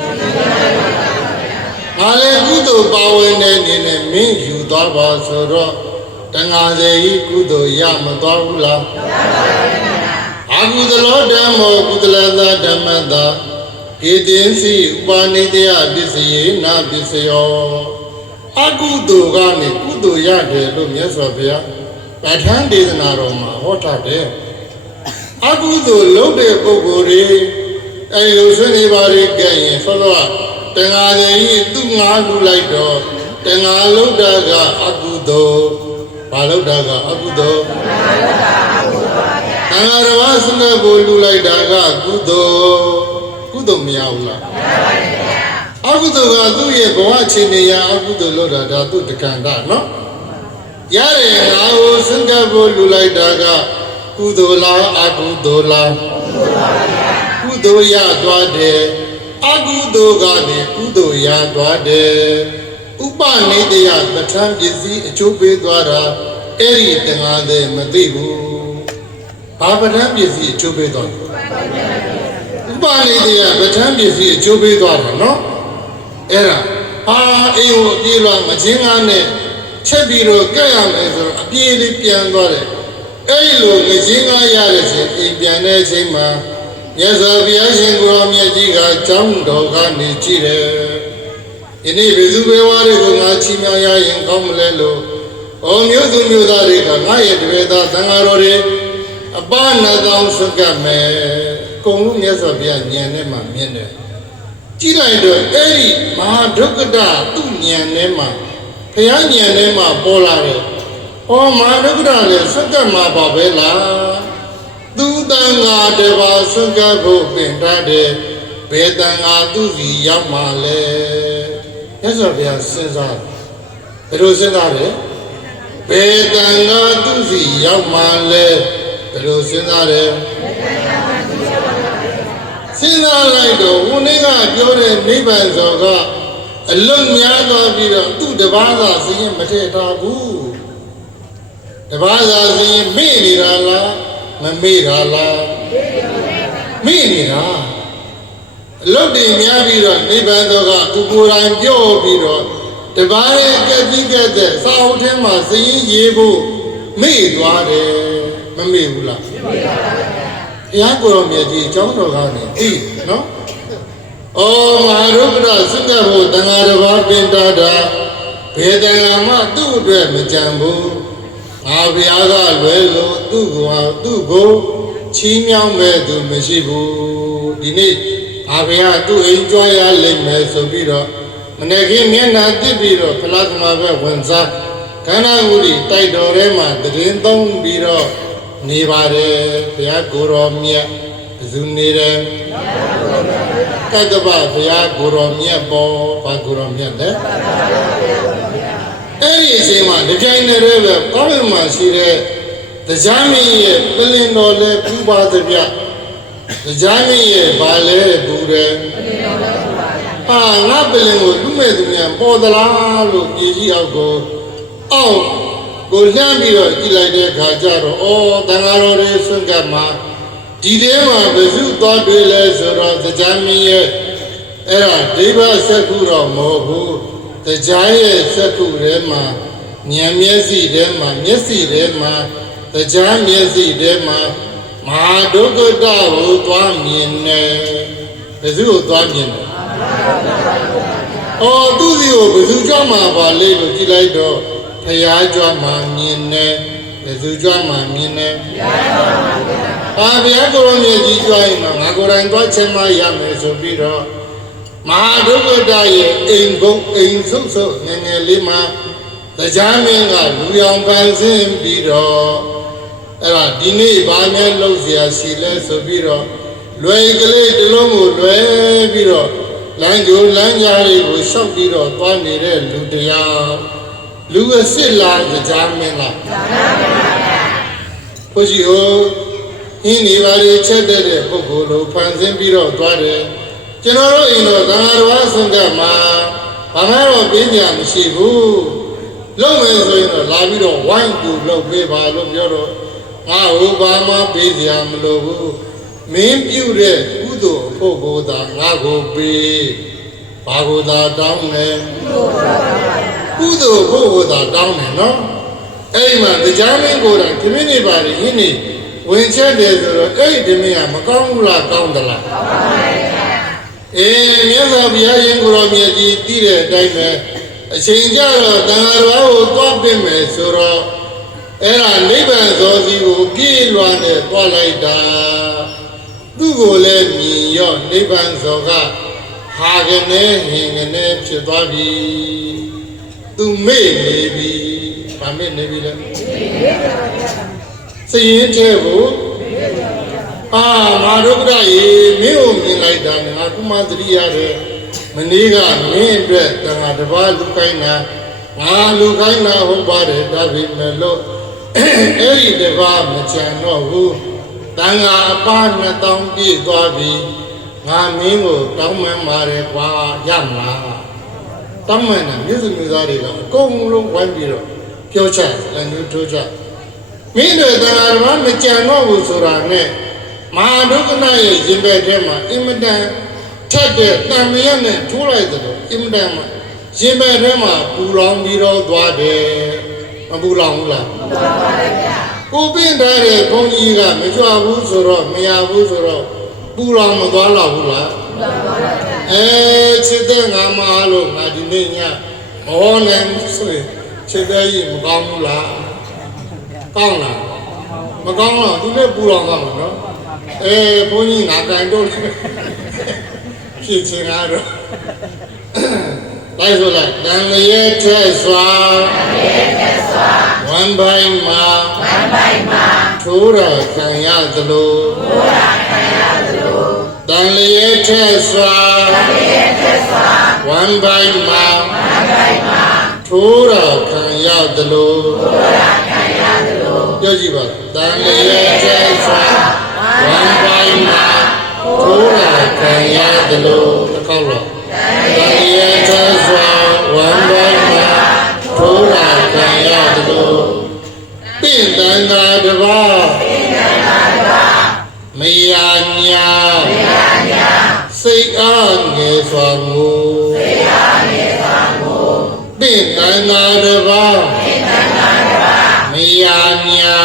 ငါလည်းကုသိုလ်ပါဝင်တဲ့နေနဲ့မင်းယူသွားပါဆိုတော့တန်ဃာစေကြီးကုသိုလ်ရမသွားဘူးလားအကုသလောဓမ္မောကုသလသာဓမ္မတာဧတင်စီဥပါနိတယပစ္စယေနာပစ္စယောအကုသိုလ်ကနေကုသိုလ်ရတယ်လို့မြတ်စွာဘုရားပဋ္ဌာန်းဒေသနာတော်မှာဟောထားတယ်အကုသိုလ်လုပ်တဲ့ပုဂ္ဂိုလ်တွေအဲဒီလိုဆွေးနွေးပါလေကြရင်ဆိုတော့တန်ဃာကြီးသူ့ငါလူလိုက်တော့တန်ဃာလုဒ္ဒကအကုသိုလ်ဘာလုဒ္ဒကအကုသိုလ်တန်ဃာတော်ဆင်းရဲကိုလူလိုက်တာကကုသိုလ်မရဘူးလားအကုသိုလ်ကသူ့ရဲ့ဘဝချင်းနေရအကုသိုလ်လို့တာသူ့တက္ကန္တနော်ရတယ်ငါ့ကိုဆင်းရဲကိုလူလိုက်တာကကုသိုလ်လားအကုသိုလ်လားကုသိုလ်ရသွားတယ်အကုသိုလ်ကနေကုသိုလ်ရသွားတယ်ဥပနိတယပဋ္ဌာန်းပစ္စည်းအကျိုးပေးသွားတာအဲ့ဒီတန်ခါတဲ့မသိဘူးဘာပဋ္ဌာန်းပစ္စည်းအကျိုးပေးသွားလဲဥပနိတယပဋ္ဌာန်းပစ္စည်းအကျိုးပေးသွားတာနော်အဲ့ဒါအေးဟိုပြေးလွှာမချင်းကားနဲ့ချက်ပြီးတော့ကြက်ရမယ်ဆိုတော့အပြေးလေးပြန်သွားတယ်အဲ့လိုမချင်းကားရတဲ့ချိန်အိမ်ပြန်တဲ့အချိန်မှာမြတ်စွာဘုရားရှင်ကိုရောမြတ်ကြီးကကျောင်းတော်ကနေကြည့်တယ်။ယနေ့ဘယ်သူပဲဝါတွေကိုငါချီးမြှောက်ရရင်ကောင်းမလဲလို့ ဩမျိုးစုမျိုးသားတွေကငါရဲ့တပည့်သားသံဃာတော်တွေအပနာတောင်းဆွတ်ကပ်မယ်ကုံလုံးမြတ်စွာဘုရားဉာဏ်နဲ့မှမြင်တယ်ကြည့်လိုက်တော့အဲ့ဒီမဟာဒုက္ခတသူ့ဉာဏ်နဲ့မှဘုရားဉာဏ်နဲ့မှပေါ်လာတယ်ဩမဟာဒုက္ခတလည်းဆွတ်ကပ်မှာပါပဲလားသူတန်ဃာတပါးဆွတ်ကပ်ဖို့ပင်တတ်တယ်ဘယ်တန်ဃာသူစီရောက်မှလဲမြတ်စွာဘုရားစဉ်းစားဘယ်လိုစဉ်းစားလဲဘယ်တန်ဃာသူစီရောက်မှလဲဘယ်လိုစဉ်းစားလဲစဉ်းစားလိုက်တော့ဝိနည်းကပြောတဲ့နိဗ္ဗာန်ဆိုကအလွတ်များသွားပြီးတော့သူ့တပါးသာစရင်မထည့်ထားဘူးတပါးသာစရင်မေ့နေတာလားမမေ့တာလားမေ့နေတာအလွတ်တွေများပြီးတော့နိဗ္ဗာန်ဆိုကသူကိုယ်တိုင်ပြောပြီးတော့တပါးရဲ့ကတိကတဲ့စာအုပ်ထဲမှာစရင်ရေးဖို့မေ့သွားတယ်မမေ့ဘူးလားမေ့ပါပါဘုရားကိုယ်တော်မြတ်ကြီးအကြောင်းတော်ကနေသိနော်ဩမဟာရုပ္ပဒသုတ္တဘုတန်ဃာတစ်ပါးပင်တာတာဘယ်တန်ဃာမှသူ့အတွက်မကြံဘူးငါဘုရားကလွယ်လို့သူ့ကိုချီးမြှောက်မဲ့သူမရှိဘူးဒီနေ့ဘာဘုရားသူ့အိမ်ကြွားရလိမ့်မယ်ဆိုပြီးတော့မနေ့ကမျက်နှာတစ်ပြီးတော့ဖလားသမားပဲဝင်စားခန္ဓာကိုယ်ဒီတိုက်တော်ထဲမှာတရင်သုံးပြီးတော့နေပါတယ်ဘုရားကိုယ်တော်မြတ်ဘယ်သူနေတယ်ကတ္တဗဘုရားကိုယ်တော်မြတ်ပေါ်ဘာကိုယ်တော်မြတ်လဲအဲ့ဒီအချိန်မှာဒီကြိုင်နဲ့ပဲကောင်းကင်မှာရှိတဲ့တရားမင်းရဲ့ပလင်တော်လဲပူပါသဗျတရားမင်းရဲ့ဘာလဲပူတယ်ဟာငါပလင်ကိုလူမဲ့သူများပေါ်သလားလို့ပြည်ကြီးအောက်ကိုလှမ်းပြီးတော့ကြည့်လိုက်တဲ့အခါကျတော့ဩတန်ဃာတော်တွေဆွန့်ကပ်မှာဒီထဲမှာဘယ်သူသွားတွေ့လဲဆိုတော့တရားမင်းရဲ့အဲ့ဒါဒိဗ္ဗစက္ခုတော့မဟုတ်ဘူးတရားရဲ့စက္ခုထဲမှာဉာဏ်မျက်စိထဲမှာမျက်စိထဲမှာတရားမျက်စိထဲမှာမဟာဒုက္ခတကိုသွားမြင်တယ်ဘယ်သူကိုသွားမြင်တယ်သူစီကိုဘယ်သူကြွမှာပါလေလို့ကြည့်လိုက်တော့ဘုရားကြွမှာမြင်တယ်ဘယ်သူကြွမှာမြင်တယ်ဘုရားကိုယ်တော်မြတ်ကြီးကြွရင်တော့ငါကိုယ်တိုင်သွားချင်မှရမယ်ဆိုပြီးတော့မဟာဒုက္ခတရဲ့အိမ်ကုန်းအိမ်ဆုပ်ဆုပ်ငယ်ငယ်လေးမှာတရားမင်းကလူရောင်ပန်းစင်းပြီးတော့အဲ့ဒါဒီနေ့ဘာများလုပ်เสียရှိလဲဆိုပြီးတော့လွယ်ကလေးတစ်လုံးကိုလွယ်ပြီးတော့လမ်းကြိုလမ်းကြားတွေကိုရှောက်ပြီးတော့သွားနေတဲ့လူတရားလူအစ်စ်လားတရားမင်းလားတရားမင်းပါဗျာဘုရားဟင်းနေပါလေချက်တဲ့ပုဂ္ဂိုလ်လိုဖန်ဆင်းပြီးတော့သွားတယ်ကျွန်တော်တို့အိမ်တော်သံဃာတော်ဆုံးကမှာဘာမှတော့ပြင်းကြမရှိဘူးလုံးမယ်ဆိုရင်တော့လာပြီးတော့ဝိုင်းကူလုပ်ပေးပါလို့ပြောတော့ငါဟိုဘာမှပေးစရာမလိုဘူးမင်းပြုတဲ့ကုသိုလ်အဖို့ကိုသာငါကိုပေးဘာကိုသာတောင်းလဲကုသိုလ်ဖို့ကိုသာတောင်းတယ်နော်အဲ့ဒီမှာတရားမင်းကိုယ်တိုင်ခမင်းနေပါလေဟင်းနေဝင်ချက်တယ်ဆိုတော့အဲ့ဒီမင်းကမကောင်းဘူးလားကောင်းသလားကောင်းပါဘူးမြတ်စွာဘုရားရှင်ကိုယ်တော်မြတ်ကြီးတည်တဲ့အတိုင်းပဲအချိန်ကြတော့တန်ဃာတော်ကိုသွားပြင်မယ်ဆိုတော့အဲ့ဒါနိဗ္ဗာန်ဇောစီကိုပြေးလွှမ်းနဲ့သွားလိုက်တာသူ့ကိုလည်းမြင်ရော့နိဗ္ဗာန်ဇောကဟာကနေဟင်ကနေဖြစ်သွားပြီသူမေ့နေပြီဘာမေ့နေပြီလဲစရင်ထဲကိုမာရုပ္ပဒရေမင်းကိုမြင်လိုက်တာငါကုမသတိရတယ်မနေ့ကမင်းအတွက်တန်ခါတစ်ပါးလူခိုင်းတာငါလူခိုင်းတာဟုတ်ပါတယ်ဒါပေမဲ့လို့အဲ့ဒီတစ်ပါးမကြံတော့ဘူးတန်ခါအပါး2000ပြည့်သွားပြီငါမင်းကိုတောင်းပန်ပါတယ်ကွာရမလားတောင်းပန်တာမြို့စုမြို့သားတွေကအကုန်လုံးဝိုင်းပြီးတော့ပြောချတယ်လူထိုးချမင်းတို့တန်ခါတစ်ပါးမကြံတော့ဘူးဆိုတာနဲ့မဟာဒုက္ခနာရဲ့ရင်ဘက်ထဲမှာအင်မတန်ထက်တဲ့တန်မြတ်နဲ့ထိုးလိုက်တယ်အင်မတန်မှာရင်ဘက်ထဲမှာပူလောင်ပြီးတော့သွားတယ်မပူလောင်ဘူးလားပူလောင်ပါလေဗျာကိုပင့်ထားတဲ့ဘုန်းကြီးကမကြွဘူးဆိုတော့မရဘူးဆိုတော့ပူလောင်မသွားတော့ဘူးလားပူလောင်ပါလေဗျာချစ်တဲ့ငါမလို့ငါဒီနေ့ညမောနေဆိုရင် ခြေသေးကြီးမကောင်းဘူးလားကောင်းလားမကောင်းတော့သူလည်းပူတော်ကောင်းမှာနော်ဘုန်းကြီးငါကန်တော့ဖြစ်ချင်တာတော့လိုက်ဆိုလိုက်တန်လျက်ထဲစွာဝမ်းပိုင်းမှာထိုးရခံရသလိုတန်လျက်ထဲစွာဝမ်းပိုင်းမှာထိုးရခံရသလိုပြောကြည့်ပါတန်လျက်ထဲစွာဝမ်းပိုင်းမှာထိုးရခံရသလိုတစ်ခေါက်တော့တန်လျက်ထဲစွာဝမ်းပိုင်းမှာထိုးရခံရသလိုပင့်တန်သာတပါမယာညာစိတ်အားငယ်စွာမူပင့်တန်သာတပါမယာညာ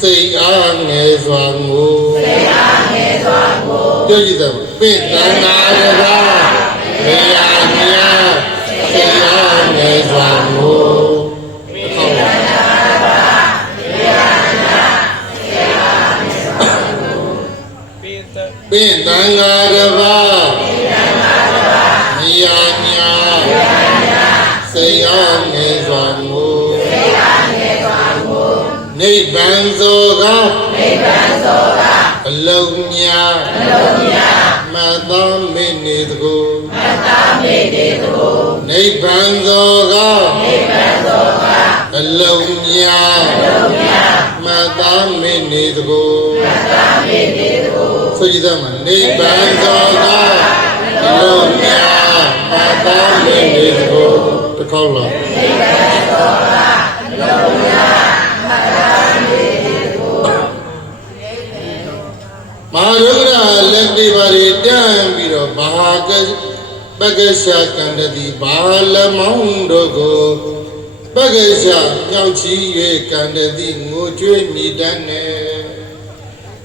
စိတ်အားငယ်စွာမူပြောကြည့်တယ်ပင့်တန်သာတပါမယာညာစိတ်အားငယ်စွာမူပင့်တန်ဃာတပါမယာညာစိတ်အားငယ်စွာမူနိဗ္ဗာန်သောကအလုံးများမသာမေနေတကူနိဗ္ဗာန်သောကအလုံးများမသာမေနေတကူဆိုကြည့်တယ်မနိဗ္ဗာန်သောကအလုံးများမသာမေနေတကူတစ်ခေါက်လားနိဗ္ဗာန်သောကအလုံးများမသာမေနေတကူမဟာရုဒ္ဓလက်တိပါရီတန်းပြီးတော့ဘာကပက္ကရှာကန္တတိဘာလမောင်းတို့ကိုပက္ကရှာမြောက်ချီ၍ကန္တတိငိုကြွေးမိတတ်နေ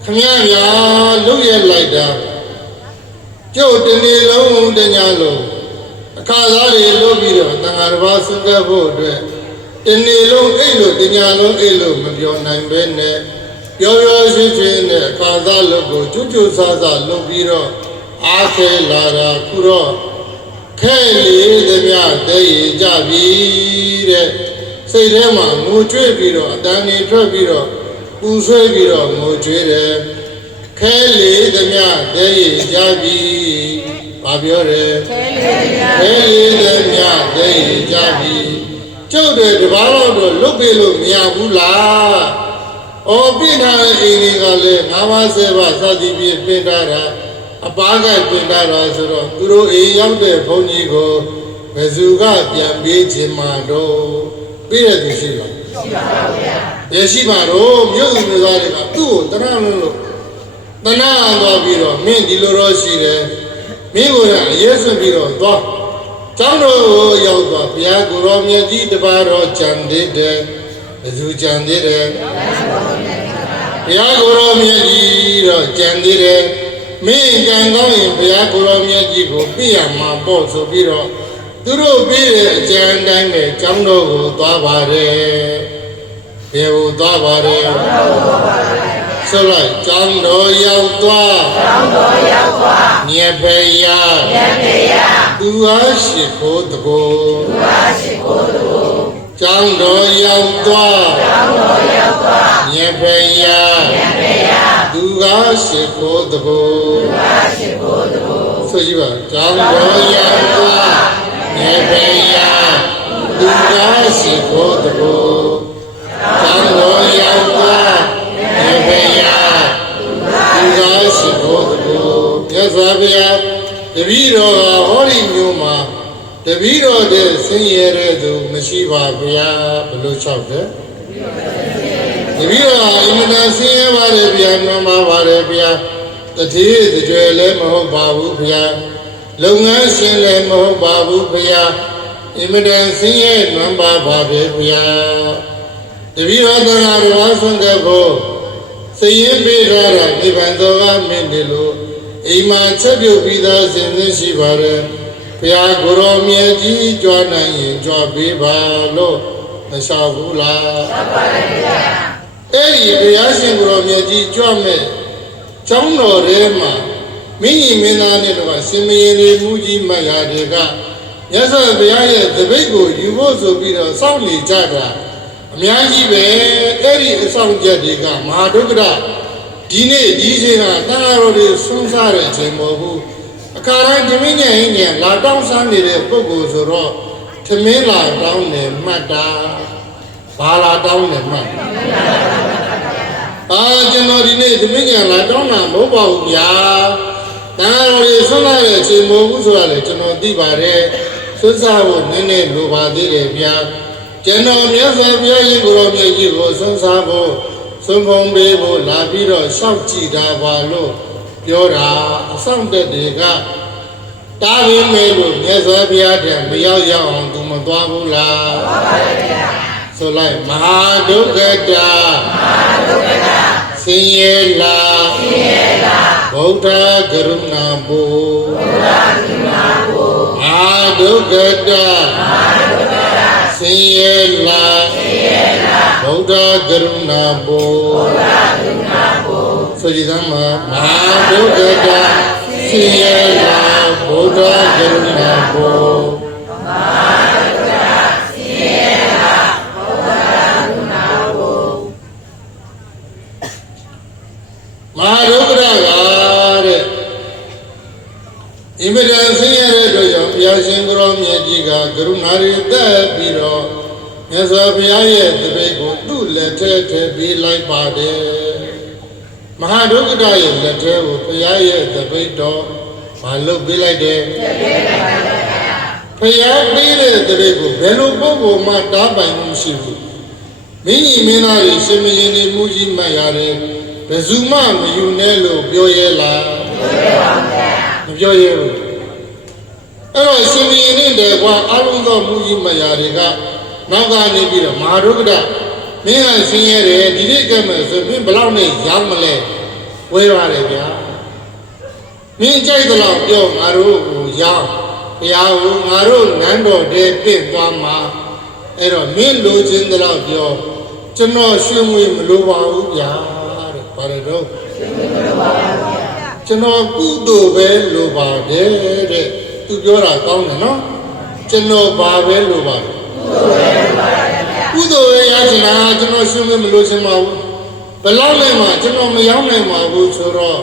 ခမည်းဗျာလုရလိုက်တာကျုပ်တနေ့လုံးတညလုံးအခါသားတွေလုပ်ပြီးတော့တန်ဃာတစ်ပါးဆွကပ်ဖို့အတွက်တနေ့လုံးအိတ်လို့တညလုံးအိတ်လို့မပြောနိုင်ပဲနဲ့ပြောရှိရှိနဲ့အခါသားလုပ်ကိုကျွတ်ကျွတ်ဆဆလုပ်ပြီးတော့အားခဲလာတာခုတော့ခဲလေးသမျှတည်ကြပြီတဲ့စိတ်ထဲမှာငိုကြွေးပြီးတော့အတန်နေထွက်ပြီးတော့ပူဆွေးပြီးတော့ငိုကြွေးတယ်ခဲလေးသမျှတည်ကြပြီဘာပြောတယ်ခဲလေးသမျှတည်ကြပြီကျုပ်တွေတပါးတော့လွတ်ပြေလို့မရဘူးလားပြင့်ထားတဲ့အိမ်တွေကလည်း၅ပါး၁၀ပါးစသည်ဖြင့်ပြင့်ထားတာအပားကပြင့်ထားတာဆိုတော့သူတို့အိမ်ရောက်တဲ့ဘုန်းကြီးကိုဘယ်သူကပြန်ပေးခြင်းမှာတော့ပေးရသူရှိလားရှိပါပါဗျာရှိပါတော့မြို့သူမြို့သားတွေကသူ့ကိုတနာလို့တနာသွားပြီးတော့မင်းဒီလိုတော့ရှိတယ်မင်းကိုအရေးစွန့်ပြီးတော့သွားကျောင်းတော်ကိုရောက်သွားဘုရားကိုရောမြတ်ကြီးတပါးတော်ကြံသေးတယ်ဘယ်သူကြံသေးတယ်ဘုရားကိုရောမြတ်ကြီးတော့ကြံသေးတယ်မင်းကြံကောင်းရင်ဘုရားကိုရောမြတ်ကြီးကိုပြရမှာပေါ့ဆိုပြီးတော့သူတို့ပြီးတဲ့အကြံတိုင်းနဲ့ကျောင်းတော်ကိုသွားပါတယ်ဘယ်ကိုသွားပါတယ်ဆိုလိုက်ကျောင်းတော်ရောက်သွားညေဖေယသူအားရှိခိုးတကိုကျောင်းတော်ရောက်သွားညေဖေယသူအားရှိခိုးတကိုဆိုကြည့်ပါကျောင်းတော်ရောက်သွားညေဖေယသူအားရှိခိုးတကိုကျောင်းတော်ရောက်သွားညေဖေယသူအားရှိခိုးတကိုမြတ်စွာဘုရားတပည့်တော်ဟောဒီမျိုးမှာတပည့်တော်တဲ့ဆင်းရဲတဲ့သူမရှိပါဗျာဘလို့လျှောက်တယ်တပည့်တော်အင်မတန်ဆင်းရဲပါတယ်ဗျာမှန်ပါပါတယ်ဗျာတတိတကြွယ်လည်းမဟုတ်ပါဘူးဗျာလုပ်ငန်းရှင်လည်းမဟုတ်ပါဘူးဗျာအင်မတန်ဆင်းရဲမှန်ပါပါပဲဗျာတပည့်တော်တရားတော်ဆွမ်းတဲ့ဖို့စရင်ပေးထားတာနိဗ္ဗာန်တော်ကမင်းတယ်လို့အိမ်မှာချက်ပြုတ်ပြီးသားစဉ်းစားရှိပါတယ် ဘုရားကိုရောမြတ်ကြီးကြွနိုင်ရင်ကြွပေးပါလို့မလျှောက်ဘူးလားလျှောက်ပါလေဗျာအဲ့ဒီဘုရားရှင်ကိုရောမြတ်ကြီးကြွမဲ့ကျောင်းတော်ထဲမှာမင်းကြီးမင်းသားနဲ့တော့ရှင်မင်းလေးမူကြီးမယားတွေကမြတ်စွာဘုရားရဲ့တပိတ်ကိုယူဖို့ဆိုပြီးတော့စောင့်နေကြတာအများကြီးပဲအဲ့ဒီအဆောင်ချက်တွေကမဟာဒုက္ခဒီနေ့ဒီချိန်ကတန်ဃာတော်တွေဆုံးစားတဲ့အချိန်မဟုတ်ဘူးအခါတိုင်းဓမင်းညင်ညင်လာတောင်းစားနေတဲ့ပုဂ္ဂိုလ်ဆိုတော့သမင်းလာတောင်းတယ်မှတ်တာဘာလာတောင်းတယ်မှတ်ကျွန်တော်ဒီနေ့သမင်းညင်လာတောင်းတာမဟုတ်ပါဘူးဗျာတန်ဃာတော်တွေဆုံးလာတဲ့အချိန်မဟုတ်ဘူးဆိုတာလေကျွန်တော်သိပါတယ်ဆွစားဖို့နည်းနည်းလိုပါသေးတယ်ဗျာကျွန်တော်မြတ်စွာဘုရားရှင်ကိုယ်တော်မြတ်ကြီးကိုဆွစားဖို့ဆုံးဖုံးပေးဖို့လာပြီးတော့ရှောက်ကြည့်တာပါလို့ပြောတာအဆောင်တက်တွေကတားရင်းမဲလို့မြတ်စွာဘုရားထံမရောက်ရောက်အောင်သူမသွားဘူးလားသွားပါရဲ့ဗျာဆိုလိုက်မဟာဒုက္ခတာဆင်းရဲလားဗုဒ္ဓကရုဏာဘုမဟာဒုက္ခတာဆင်းရဲလားဗုဒ္ဓကရုဏာဘုဆိုကြည်သမမဟာဒုက္ခတာဆင်းရဲလားဗုဒ္ဓကရုဏာဘုမဟာဒုက္ခတာတဲ့အင်မတန်ဆင်းရဲတဲ့အတွက်ကြောင့်ဘုရားရှင်ကိုရောမြတ်ကြီးကကရုဏာရည်သက်ပြီးတော့မြတ်စွာဘုရားရဲ့တပည့်ကိုသူ့လက်ထဲထည့်ပေးလိုက်ပါတယ်မဟာဒုက္ခတာရဲ့လက်ထဲကိုဘုရားရဲ့တပည့်တော်မလုပ်ပေးလိုက်တယ်ဘုရားပေးတဲ့တပည့်ကိုဘယ်လိုပုဂ္ဂိုလ်မှတားပိုင်မှုမရှိဘူးမင်းကြီးမင်းသားတွေရှင်မင်းကြီးမူကြီးမှတ်ရတယ်ဘယ်သူမှမယူနဲ့လို့ပြောရဲလားမပြောရဲဘူးအဲ့တော့ရှင်မင်းနဲ့တည်းကအလုံးသောမူကြီးမှတ်ရတွေကနောက်ကနေပြီးတော့မဟာဒုက္ခတာမင်းကဆင်းရဲတယ်ဒီနေ့ကမှဆိုမင်းဘယ်လောက်နဲ့ရောက်မလဲဝဲရတယ်ဗျာမင်းကြိုက်သလောက်ပြောငါတို့ကိုရောက်ဘုရားကိုငါတို့နန်းတော်ထဲပြင့်သွားမှာအဲ့တော့မင်းလိုချင်သလောက်ပြောကျွန်တော်ရွှေငွေမလိုပါဘူးဗျာတဲ့ဘာလဲတော့ကျွန်တော်ကုသိုလ်ပဲလိုပါတယ်တဲ့သူပြောတာကောင်းတယ်နော်ကျွန်တော်ဘာပဲလိုပါတယ်ကုသိုလ်ပဲရချင်တာကျွန်တော်ရွှေငွေမလိုချင်ပါဘူးဘယ်လောက်လဲမှကျွန်တော်မရောက်နိုင်ပါဘူးဆိုတော့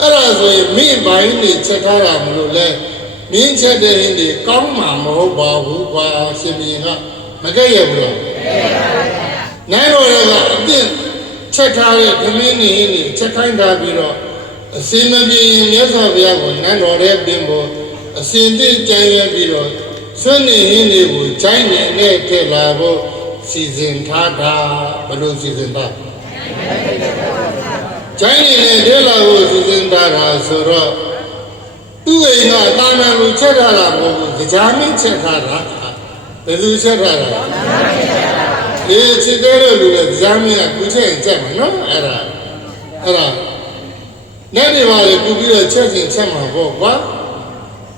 အဲ့ဒါဆိုရင်မင်းဘိုင်းနေချက်ထားတာမလို့လဲမင်းချက်တဲ့ရင်ဒီကောင်းမှာမဟုတ်ပါဘူးကွာရှင်ဘုရင်ကမကြည့်ရဘူးလားနိုင်တော်ရကအပြစ်ချက်ထားတဲ့ခမင်းနေနေချက်ခိုင်းတာပြီးတော့အစင်မပြေရင်မြတ်စွာဘုရားကိုနန်းတော်ထဲပြင်ဖို့အစင်သိကြံရပြီးတော့ဆွနေဟင်းတွေကိုခြိုင်းနေနဲ့ထည့်လာဖို့စီစဉ်ထားတာဘယ်လိုစီစဉ်တာခြိုင်းနေနဲ့ထည့်လာဖို့စီစဉ်ထားတာဆိုတော့သူ့အိမ်ကတာမန်ကိုချက်ထားတာမဟုတ်ဘူးကြားမင်းချက်ထားတာဘယ်သူချက်ထားတာဒီချစ်တဲ့လူလည်းကြားမင်းကကူချက်ရင်ချက်မှာနော်အဲ့ဒါနဲ့ဒီပါလေကူပြီးတော့ချက်ချင်းချက်မှာပေါ့ကွာ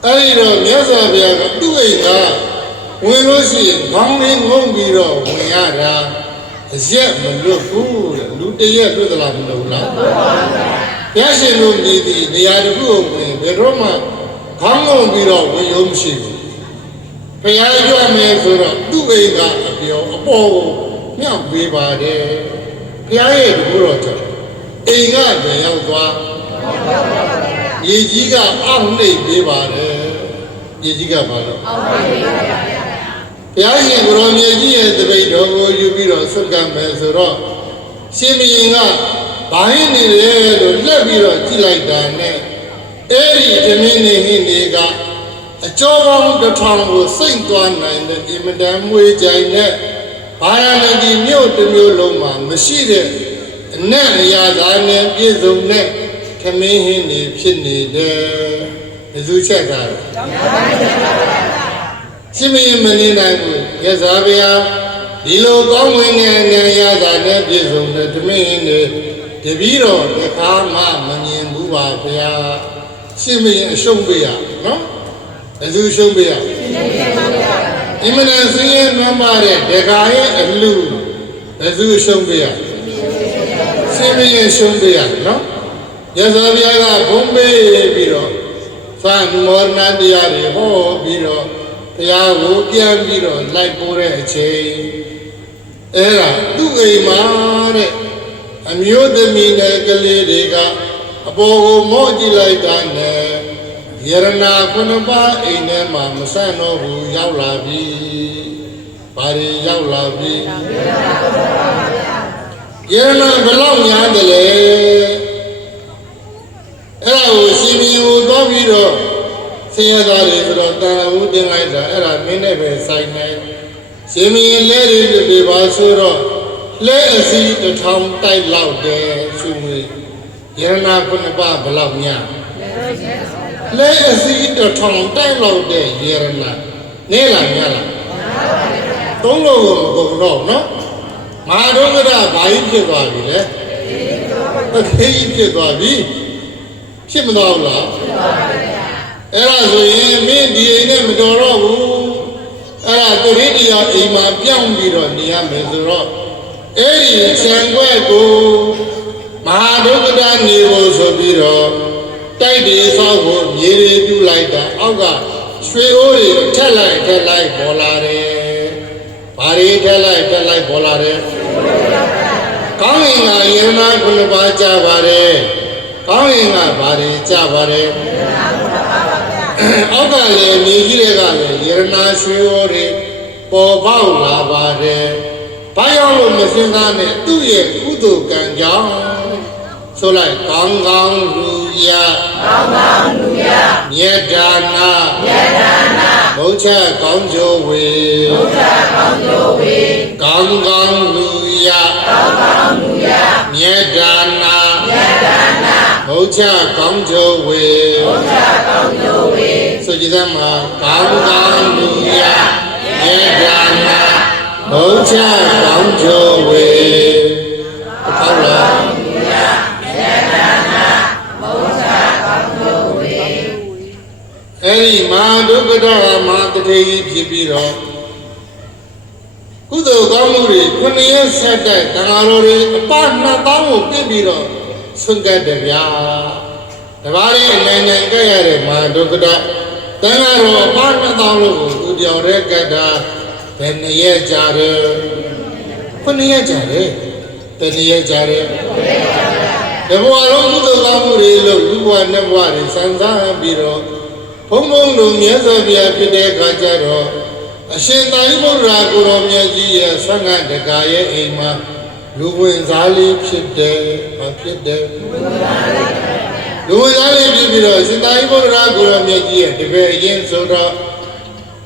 အဲ့ဒီတော့မြတ်စွာဘုရားကသူ့အိမ်ကဝင်လို့ရှိရင်ခေါင်းလေးငုံပြီးတော့ဝင်ရတာအရက်မလွတ်ဘူးတဲ့လူတရက်လွတ်သလားမလို့လားဘုရားရှင်တို့မြည်သည့်နေရာတစ်ခုကိုဝင်ဘယ်တော့မှခေါင်းငုံပြီးတော့ဝင်ရုံမရှိဘူးဘုရားကြွမယ်ဆိုတော့သူ့အိမ်ကအပြောအပေါ်ကိုမြောက်ပေးပါတယ်ဘုရားရဲ့တကူတော်ကြောင့်အိမ်ကပြန်ရောက်သွားရေကြီးကအောက်နှိပ်ပေးပါတယ်ရေကြီးကဘာလို့အောက်နှိပ်ပေးပါဗျာဘုရားရှင်ကိုရောမြတ်ကြီးရဲ့တပိတ်တော်ကိုယူပြီးတော့ဆွတ်ကမ်းမယ်ဆိုတော့ရှင်ဘုရင်ကဘာဟင်းနေလဲလို့လက်ပြီးတော့ကြည့်လိုက်တာနဲ့အဲ့ဒီဓမင်းနေဟင်းတွေကအကျော်ပေါင်းတစ်ထောင်ကိုစိတ်သွားနိုင်တဲ့အင်မတန်မွေကြိုင်တဲ့ဘာရဏတိမြို့တစ်မြို့လုံးမှာမရှိတဲ့အနက်အရာသားနဲ့ပြည့်စုံတဲ့ဓမင်းဟင်းတွေဖြစ်နေတယ်ဘယ်သူချက်တာလဲရှင်မင်းမနေနိုင်ဘူးရဇာဗျာဒီလိုကောင်းဝင်တဲ့နေရာသားနဲ့ပြည့်စုံတဲ့ဓမင်းဟင်းတွေတပည့်တော်တခါမှမမြင်ဘူးပါဗျာရှင်မင်းအရှုံးပေးရနော် ဘယ်သူရှုံးပေးရအင်မတန်ဆင်းရဲနွမ်းပါတဲ့ဒကာရဲ့အလူဘယ်သူရှုံးပေးရဆင်းရဲရှုံးပေးရနော်ရသော်ဘုရားကဘုံပေးပြီးတော့သံမောရဏတရားတွေဟောပြီးတော့ဘုရားကိုပြန်ပြီးတော့လိုက်ပို့တဲ့အချိန်အဲ့ဒါသူ့အိမ်မှာတဲ့အမျိုးသမီးနဲ့ကလေးတွေကအပေါ်ကိုမော့ကြည့်လိုက်တာနဲ့ယရနာခုနှစ်ပါးအိမ်ထဲမှာမဆန့်တော့ဘူးရောက်လာပြီ။ဘာတွေရောက်လာပြီ။ယရနာဘယ်လောက်များတယ်လဲ။အဲ့ဒါကိုရှင်မင်းကိုသွားပြီးတော့ဆင်းရဲသားတွေဆိုတော့တာဝုတင်လိုက်တာအဲ့ဒါမင်းနဲ့ပဲဆိုင်နေ။ရှင်မင်းလက်တွေပါဆိုတော့လက်အစီတစ်ထောင်တိုက်လောက်တယ်ရှုံးမေးယရနာခုနှစ်ပါးဘယ်လောက်များလက်အစီတစ်ထောင်တိုက်လောက်တဲ့ယရနာနဲလားများလားသုံးလို့မကုန်တော့နော်မဟာဒုက္ခရဘာကြီးဖြစ်သွားပြီလဲအသေးကြီးဖြစ်သွားပြီဖြစ်မသွားဘူးလားအဲ့ဒါဆိုရင်မင်းဒီအိမ်နဲ့မတော်တော့ဘူးအဲ့ဒါတရိတရားအိမ်မှာပြောင်းပြီးတော့နေရမယ်ဆိုတော့အဲ့ဒီဆံခွက်ကိုမဟာဒုက္ခတာနေဖို့ဆိုပြီးတော့တိုက်ဒီဆောက်ကိုမြေတွေပြူလိုက်တာအောက်ကရွှေအိုးတွေထက်လိုက်ပေါ်လာတယ်။ဘာတွေထက်လိုက်ပေါ်လာတယ်။ကောင်းရင်ကယရနာခုနှစ်ပါးကြပါတယ်။ကောင်းရင်ကဘာတွေကြပါတယ်။အောက်ကလည်းမြေကြီးတွေကလည်းယရနာရွှေအိုးတွေပေါ်ပေါက်လာပါတယ်။ဘာကြောင့်လို့မစဉ်းစားနဲ့သူ့ရဲ့ကုသိုလ်ကံကြောင့်ဆိုလိုက်ကောင်းကောင်းလူရမေတ္တာနာဘုရားကောင်းကျိုးဝေကောင်းကောင်းလူရမေတ္တာနာဘုရားကောင်းကျိုးဝေဆိုကြတဲ့မှာကောင်းကောင်းလူရမေတ္တာနာဘုရားကောင်းကျိုးဝေဟုတ်လားအဲ့ဒီမဟာဒုက္ခဒမဟာတထေကြီးဖြစ်ပြီးတော့ကုသိုလ်ကောင်းမှုတွေခုနှစ်ရက်ဆက်တဲ့တန်ဃာတော်တွေအပ2000ကိုပြည့်ပြီးတော့ဆွန့်ကပ်တယ်ဗျာတပါးလေးနိုင်ငံကဲ့ရတဲ့မဟာဒုက္ခဒတန်ဃာတော်အပ2000လို့ကိုသူပြောတဲ့ကတ္တာဘယ်နှစ်ရက်ကြာတယ်ခုနှစ်ရက်ကြာတယ်တတိယကြာတယ်တဘဝလုံးကုသိုလ်ကောင်းမှုတွေလို့လူဘဝနဲ့ဘဝတွေစံစားပြီးတော့ဘုံဘုံတို့မြတ်စွာဘုရားဖြစ်တဲ့အခါကျတော့အရှင်သာရိပုတ္တရာကိုရောမြတ်ကြီးရဲ့သံဃာတကာရဲ့အိမ်မှာလူဝင်စားလေးဖြစ်တယ်။ဘာဖြစ်တယ်။လူဝင်စားလေးဖြစ်ပြီးတော့ရှင်သာရိပုတ္တရာကိုရောမြတ်ကြီးရဲ့တပည့်အရင်ဆိုတော့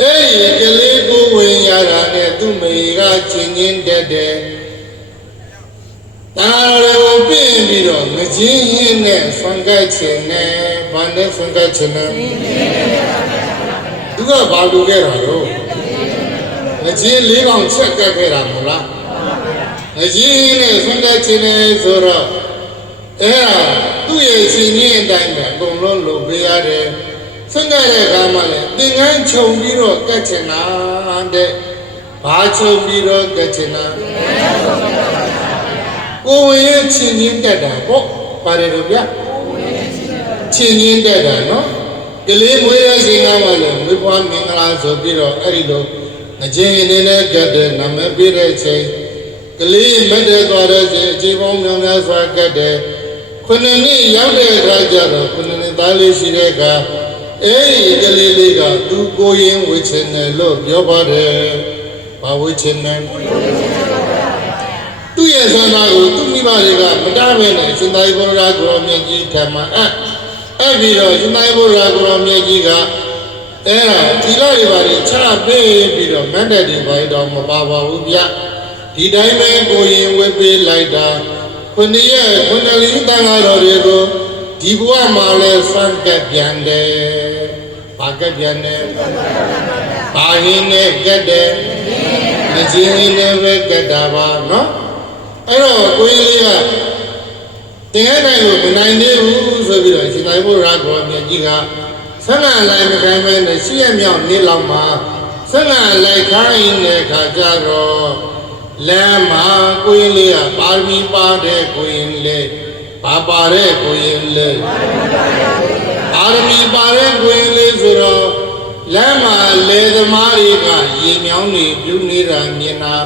အဲ့ဒီကလေးကိုဝင်ရတာနဲ့သူ့မိကချင်းချင်းတက်တယ်။ဒါတွေကိုပြင်ပြီးတော့ငချင်းဟင်းနဲ့ဆံကတ်ခြင်းနဲ့ဘာနဲ့ဆံကတ်ခြင်းနဲ့သူကဘာလုပ်ခဲ့တာလို့ငချင်း၄កောင်ချက်ကတ်ခဲ့တာမဟုတ်လားငချင်းနဲ့ဆံကတ်ခြင်းနဲ့ဆိုတော့အဲ့ဒါသူ့ရဲ့ရှင်ကြီးအတိုင်းပဲအကုန်လုံးလုပ်ပေးရတယ်ဆံကတ်တဲ့အခါမှာလည်းသင်္ကန်းခြုံပြီးတော့ကတ်ချင်တာတဲ့ဘာခြုံပြီးတော့ကတ်ချင်တာကိုယ်ရဲ့ချင်းချင်းတက်တာပေါ့ပါတယ်တော့ဗျချင်းချင်းတက်တာနော်ကလေးမွေးရခြင်းကမှလည်းဝိပွားမင်္ဂလာဆိုပြီးတော့အဲ့ဒီလိုအချင်းအနေနဲ့ကတ်တဲ့နာမည်ပေးတဲ့ချိန်ကလေးမက်တဲ့သွားတဲ့ချိန်အချိန်ပေါင်းများများစွာကတ်တဲ့ခုနှစ်နှစ်ရောက်တဲ့အခါကျတော့ခုနှစ်နှစ်သားလေးရှိတဲ့အခါအဲ့ဒီကလေးလေးကသူကိုရင်ဝှချင်တယ်လို့ပြောပါတယ်ဘာဝှချင်တယ်သူ့ရဲ့ဆန္ဒကိုသူ့မိဘတွေကမတားဘဲနဲ့ရှင်သာရိပုတ္တရာကိုရောမြတ်ကြီးထံမှာအဲ့ပြီးတော့ရှင်သာရိပုတ္တရာကိုရောမြတ်ကြီးကအဲ့ဒါဒီလိုတွေပါချပေးပြီးတော့မန္တတိဘာတော်မပါပါဘူးဗျဒီတိုင်းပဲကိုရင်ဝတ်ပေးလိုက်တာခုနှစ်ရက်ခုနှစ်လီတန်ဃာတော်တွေကိုဒီဘဝမှာလဲစံကပ်ပြန်တယ်ဘာကပ်ပြန်တယ်ဘာဟင်းနဲ့ကပ်တယ်အချင်းနဲ့ပဲကပ်တာပါနော်အဲ့တော့ကိုရင်လေးကတင်ရနိုင်လို့မနိုင်သေးဘူးဆိုပြီးတော့ရှင်သာရိပုတ္တရာကိုမြတ်ကြီးက ဆက်လံလိုက်မခိုင်းမဲနဲ့ရှိရမြောက်နေလောက်မှာဆက်လံလိုက်ခိုင်းတဲ့ခါကျတော့လမ်းမှာကိုရင်လေးကပါရမီပါတဲ့ကိုရင်လေးပါတဲ့ကိုရင်လေးပါရမီပါတဲ့ကိုရင်လေးဆိုတော့လမ်းမှာလေသမားတွေကရေမြောင်းတွေပြုနေတာမြင်တာ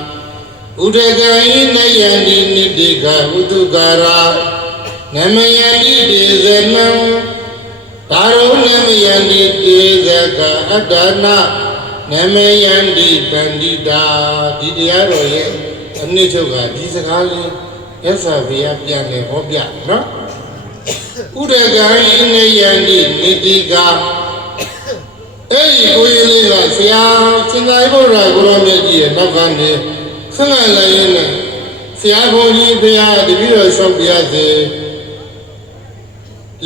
ဥဒကံဤနယန္တိနိတိကဥတုကာရာနမယန္တိဒေဇနံဒါရုနမယန္တိဒေဇကအတ္တနာနမယန္တိပန္တိတာဒီတရားတော်ရဲ့အနည်းချုပ်ကဒီစကားလေးရသဗျာပြန်လေဟောပြနော်ဥဒကံဤနယန္တိနိတိကအဲ့ဒီကိုရင်လေးကဆရာစင်္သာရိပုတ္တရာကိုရောမြတ်ကြီးရဲ့နောက်ကနေဆက်လိုက်လိုက်ရင်းနဲ့ဆရာဘုန်းကြီးဘုရားတပည့်တော်ဆောင်ပြရစေ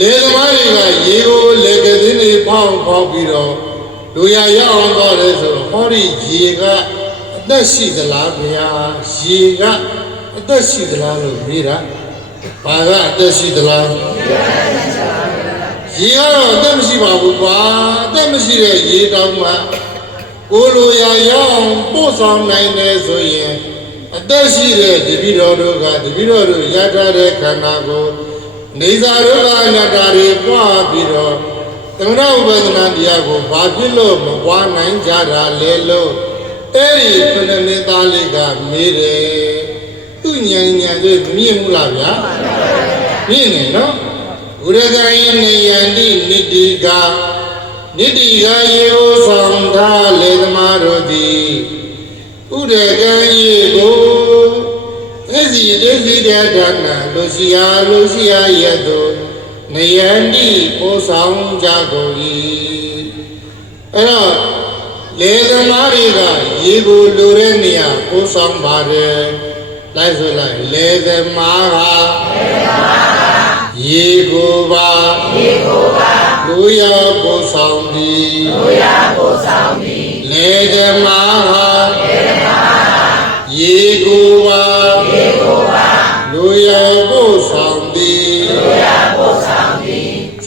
လေသမားတွေကရေကိုလေကစင်းတွေဖောင်းပြီးတော့လူရရောက်အောင်တော့လေဆိုတော့ဟောဒီရေကအသက်ရှိသလားဘုရားရေကအသက်ရှိသလားလို့မေးတာဘာကအသက်ရှိသလားရေကတော့အသက်မရှိပါဘူးကွာအသက်မရှိတဲ့ရေတောင်မှကိုလိုရာရောက်အောင်ပို့ဆောင်နိုင်တယ်ဆိုရင်အသက်ရှိတဲ့တပည့်တော်တို့ကတပည့်တော်တို့ရထားတဲ့ခန္ဓာကိုနေစာတို့ကအနတ္တတွေပွားပြီးတော့သမဏဥပဒနာတရားကိုဘာဖြစ်လို့မပွားနိုင်ကြတာလဲလို့အဲ့ဒီခဏနေသားလေးကမေးတယ်သူဉာဏ်တွေမြင်မှုလားဗျာမြင်နေနော်ဥရကံယနေယန္တိနိတိကနိတိကယေဟောဆောင်ထားလေသမားတို့သည်ဥရကံယေကိုအစီတေစီတဒနာလူစီယာယတောနယန္တိပို့ဆောင်ကြကုန်၏အဲ့တော့လေသမားတွေကရေကိုလိုတဲ့နေရာပို့ဆောင်ပါတယ်လိုက်ဆိုလိုက်လေသမားကရေကိုပါလူရပို့ဆောင်သည်လေသမားဟာရေကိုပါလူရပို့ဆောင်သည်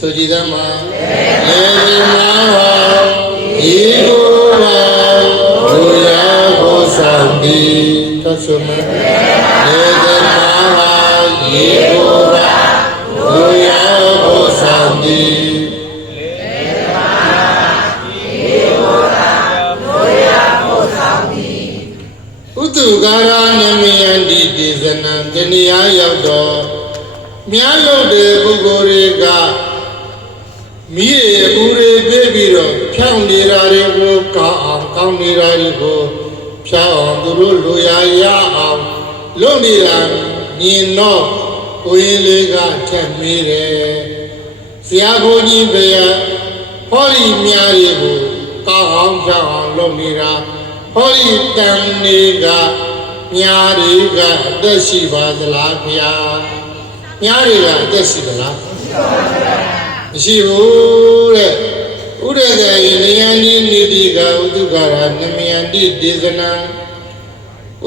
ဆိုကြည်သမလေသမားဟာရေကိုပါလူရပို့ဆောင်သည်သတ်ဆိုမလေသမားဟာရေကိုပါလူရပို့ဆောင်သည်ဥတုကာရနမယန္တိဒေဇနံတဏှာရောက်တော့မြတ်လို့တဲ့ပုဂ္ဂိုလ်တွေကမိရအပူတွေပြေးပြီးတော့ဖြောင်းနေတာတွေကိုကောင်းနေတာတွေကိုဖြောင်းအောင်သူတို့လူရရအောင်လုပ်နေတာမြင်တော့ကိုရင်လေးကထက်မေးတယ်ဆရာဘုန်းကြီးဘုရားဟောဒီမြားတွေကိုကောင်းအောင်ဖြောင်းအောင်လုပ်နေတာဟောဒီတန်တွေကမြားတွေကအသက်ရှိပါသလားဗျာမြားတွေကအသက်ရှိသလားမရှိဘူးတဲ့ဥဒကယေနယန္တိနိတိကဥတုကာရနမယန္တိဒေသနံ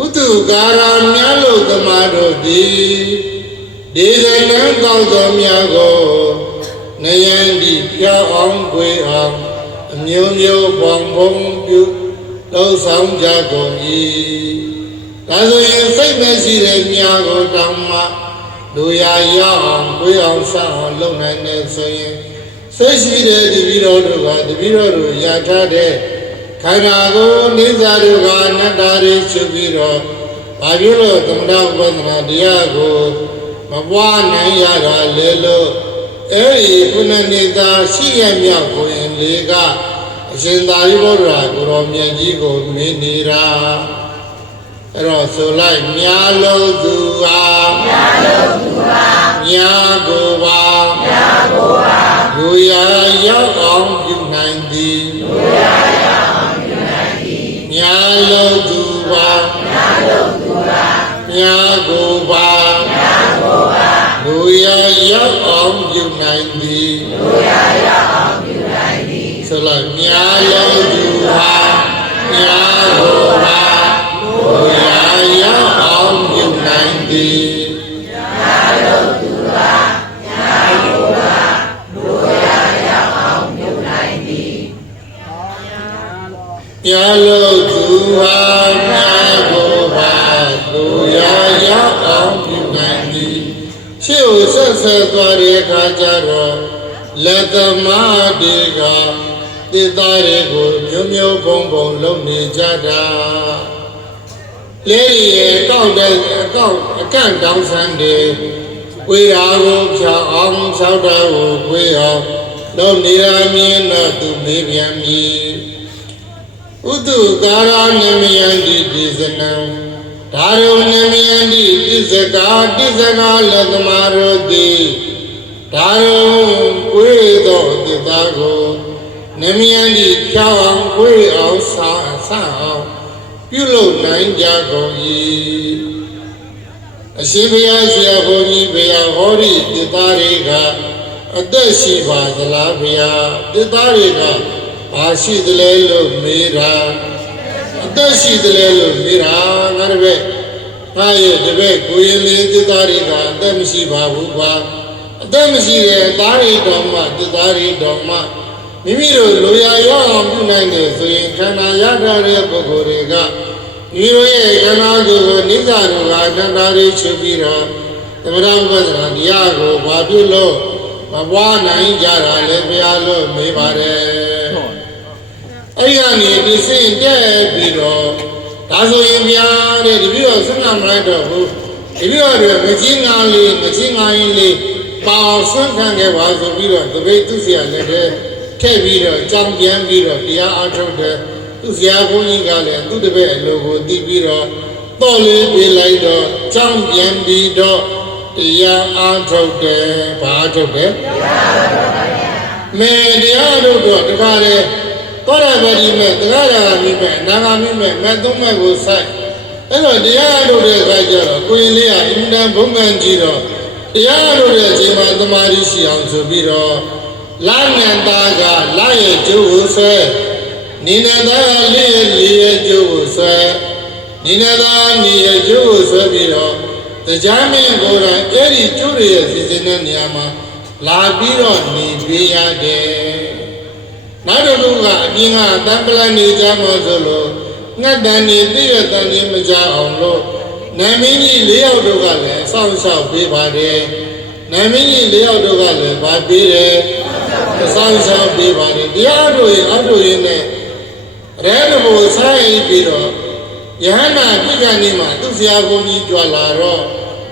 ဥတုကာရမြတ်လို့သမားတို့သည်ဒေသနံကောင်းသောမြတ်ကိုနယန္တိဖြောင်းအောင်ကိုယ်အောင်အမျိုးမျိုးပေါင်းပြုလှုပ်ဆောင်ကြကုန်၏ဒါဆိုရင်စိတ်မရှိတဲ့မြတ်ကိုတောင်းမှလူရရောက်အောင်ကိုယ်အောင်ဆောက်အောင်လုပ်နိုင်တယ်ဆိုရင်စိတ်ရှိတဲ့တပည့်တော်တို့ကတပည့်တော်တို့ရထားတဲ့ခန္ဓာကိုယ်နိစ္စတို့ကအနတ္တတွေချုပ်ပြီးတော့ဘာဖြစ်လို့သမဏဥပဒနာတရားကိုမပွားနိုင်ရတာလဲလို့အဲ့ဒီခုနနေတာရှိရမြောက်ကိုရင်လေးကအရှင်သာရိပုတ္တရာကိုရောမြတ်ကြီးကိုမေးနေတာအဲ့တော့ဆိုလိုက်မြာလုံးသူဟာမြာကိုပါလူရရောက်အောင်ပြုနိုင်သည်မြာလုံးသူပါမြာကိုပါလူရရောက်အောင်ပြုနိုင်သည်ဆိုလိုက်မြာလုံးသူဟာမြာကိုပါလူရရောက်အောင်ပြုနိုင်သည် ညာလို့သူဟာနာကိုပါသူရာရောက်အောင်ပြုနိုင်သည်ရှေ့ကိုဆက်ဆက်သွားတဲ့အခါကျတော့လက်သမားတွေကသစ္စာတွေကိုမျိုးမျိုးဘုံဘုံလုပ်နေကြတာလေးရကောက်တဲ့အကန့်တောင်းဆန်းတယ်ဝေရာကိုဖြောင်းအောင်ဖြောက်တာကိုဝေအောင်လုပ်နေရမြင်တော့သူမေးပြန်ပြီဥတုကာရနမယန္တိတိစနံဒါရုံနမယန္တိတိစကာလက်သမားတို့သည်ဒါရုံဝေသောသစ္စာကိုနမယန္တိဖြောင်းအောင်ဝေအောင်ဆအောင်ပြုလုပ်နိုင်ကြကုန်၏အရှင်ဘုရားဆရာဘုန်းကြီးဘုရားဟောဒီသစ္စာတွေကအသက်ရှိပါသလားဘုရားသစ္စာတွေကဘာရှိသလဲလို့မေးတာအသက်ရှိသလဲလို့မေးတာငါတပည့်ငါရဲ့တပည့်ကိုရင်လေးသစ္စာတွေကအသက်မရှိပါဘူးပါအသက်မရှိတဲ့သားတွေတော်မှသစ္စာတွေတော်မှမိမိတို့လိုရာရောက်အောင်ပြုနိုင်တယ်ဆိုရင်ခန္ဓာရထားတဲ့ပုဂ္ဂိုလ်တွေကမိတို့ရဲ့ခန္ဓာကိုယ်ကိုနိစ္စတို့ကခန္ဓာတွေချုပ်ပြီးတော့သမထဥပဒနာတရားကိုဘာဖြစ်လို့မပွားနိုင်ကြတာလဲဘုရားလို့မေးပါတယ်အဲ့ဒီကနေဒီစင်တက်ပြီးတော့ဒါဆိုရင်ဘုရားတဲ့တပည့်တော်ဆွမ်းနာမလိုက်တော့ဘူးတပည့်တော်တွေမချင်းငါရင်လေးပေါအောင်ဆွမ်းခံခဲ့ပါဆိုပြီးတော့တပိတ်သူဆရာလည်းတဲ့ထည့်ပြီးတော့ကြောင်းပြန်ပြီးတော့တရားအားထုတ်တယ်သူဆရာဘုန်းကြီးကလည်းသူ့တပည့်အလိုကိုသိပြီးတော့တော်လေးပြေးလိုက်တော့ကြောင်းပြန်ပြီးတော့တရားအားထုတ်တယ်ဘာအားထုတ်တယ်မေတရားထုတ်တော့တခါလေသောရပတိမဲ့တရားရဂမိမဲ့အနာဂမိမဲ့မဲ့သုံးမဲ့ကိုစိုက်အဲ့တော့တရားအားထုတ်တဲ့အခါကျတော့ကိုရင်လေးကအင်တန်ဘုံမှန်ကြည့်တော့တရားအားထုတ်တဲ့အချိန်မှာသမာဓိရှိအောင်ဆိုပြီးတော့လာငံသားကလာရဲ့ကျိုးကိုဆွဲနိနေသားကလေးရဲ့ကျိုးကိုဆွဲနိနေသားနေရဲ့ကျိုးကိုဆွဲပြီးတော့တရားမင်းကိုယ်တိုင်အဲ့ဒီကျိုးရဲ့စီစဉ်တဲ့နေရာမှာလာပြီးတော့နေပေးရတယ်နောက်တစ်ခုကအပြင်ကအတန်ပလန်နေကြမှာဆိုလို့ငတ်တန်နေသိရတန်နေမကြအောင်လို့နာမင်းကြီး၄ယောက်တို့ကလည်းစောင့်ရှောက်ပေးပါတယ်နာမင်းကြီး၄ယောက်တို့ကလည်းဗာပေးတယ်စောင့်ရှောက်ပေးပါတယ်တရားတို့ရဲ့အထုရင်းနဲ့ရဲတဘူဆိုင်ပြီးတော့ယဟန္တာပြိဿနေမှာသူဆရာဘုန်းကြီးကြွလာတော့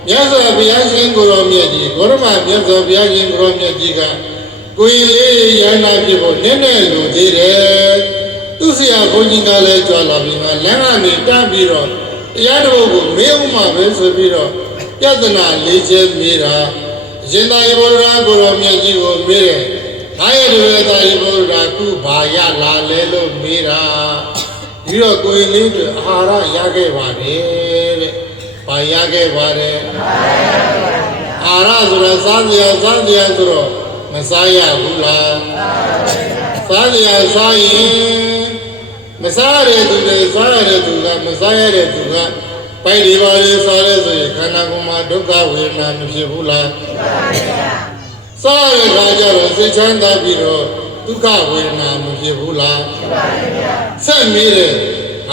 မြတ်စွာဘုရားရှင်ကိုရောမြတ်ကြီးဂေါရမမြတ်စွာဘုရားရှင်ကိုရောမြတ်ကြီးကကိုရင်လေးယဟန္တာဖြစ်ဖို့နည်းနည်းလိုသေးတယ်သူဆရာဘုန်းကြီးကလည်းကြွလာပြီးမှလမ်းကနေတန်းပြီးတော့တရားတော်ကိုမေးဥမှာပဲဆိုပြီးတော့ပြဿနာလေးချက်မေးတာအရှင်သာရိပုတ္တရာကိုရောမြတ်ကြီးကိုမေးတယ်။ဒါရဲ့ဒီသာရိပုတ္တရာခုဘာရလာလဲလို့မေးတာပြီးတော့ကိုရင်လေးတွေအာဟာရရခဲ့ပါတယ်တဲ့။ဘာရခဲ့ပါတယ်။အာဟာရဆိုတော့စားစရာဆိုတော့မစားရဘူးလား။စားစရာစားရင်မစားရတဲ့သူတွေစားရတဲ့သူကမစားရတဲ့သူကပိုက်ဒီပါလေးစားလဲဆိုရင်ခန္ဓာကိုယ်မှာဒုက္ခဝေဒနာမဖြစ်ဘူးလားဖြစ်ပါဗျာစားရတဲ့အခါကျတော့စိတ်ချမ်းသာပြီးတော့ဒုက္ခဝေဒနာမဖြစ်ဘူးလားဖြစ်ပါဗျာဆက်မေးတယ်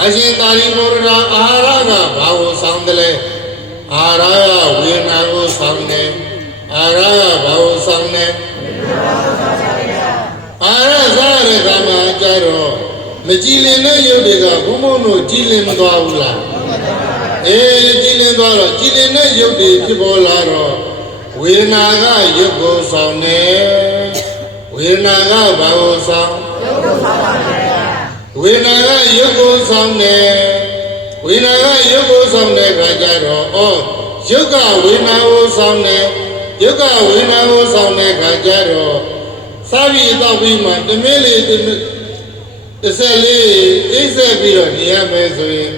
အရှင်သာရိပုတ္တရာအာဟာရကဘာကိုဆောင်တယ်လဲအာဟာရဝေဒနာကိုဆောင်တယ်အာဟာရကဘာကိုဆောင်တယ်အာဟာရစားရတဲ့အခါမှာကျတော့မကြည်လင်တဲ့ရုပ်တွေကဘုံဘုံတို့ကြည်လင်မသွားဘူးလားကြည်လင်သွားတော့ကြည်လင်တဲ့ရုပ်တွေဖြစ်ပေါ်လာတော့ဝေဒနာကရုပ်ကိုဆောင်တယ်ဝေဒနာကဘာကိုဆောင်ရုပ်ကိုဆောင်ပါဗျာဝေဒနာကရုပ်ကိုဆောင်တယ်ဝေဒနာကရုပ်ကိုဆောင်တဲ့အခါကျတော့ရုပ်ကဝေဒနာကိုဆောင်တယ်ရုပ်ကဝေဒနာကိုဆောင်တဲ့အခါကျတော့စာပြီးတော့ပြီးမှတမင်းလေးတစ်ဆက်လေးအိပ်ဆက်ပြီးတော့နေရမယ်ဆိုရင်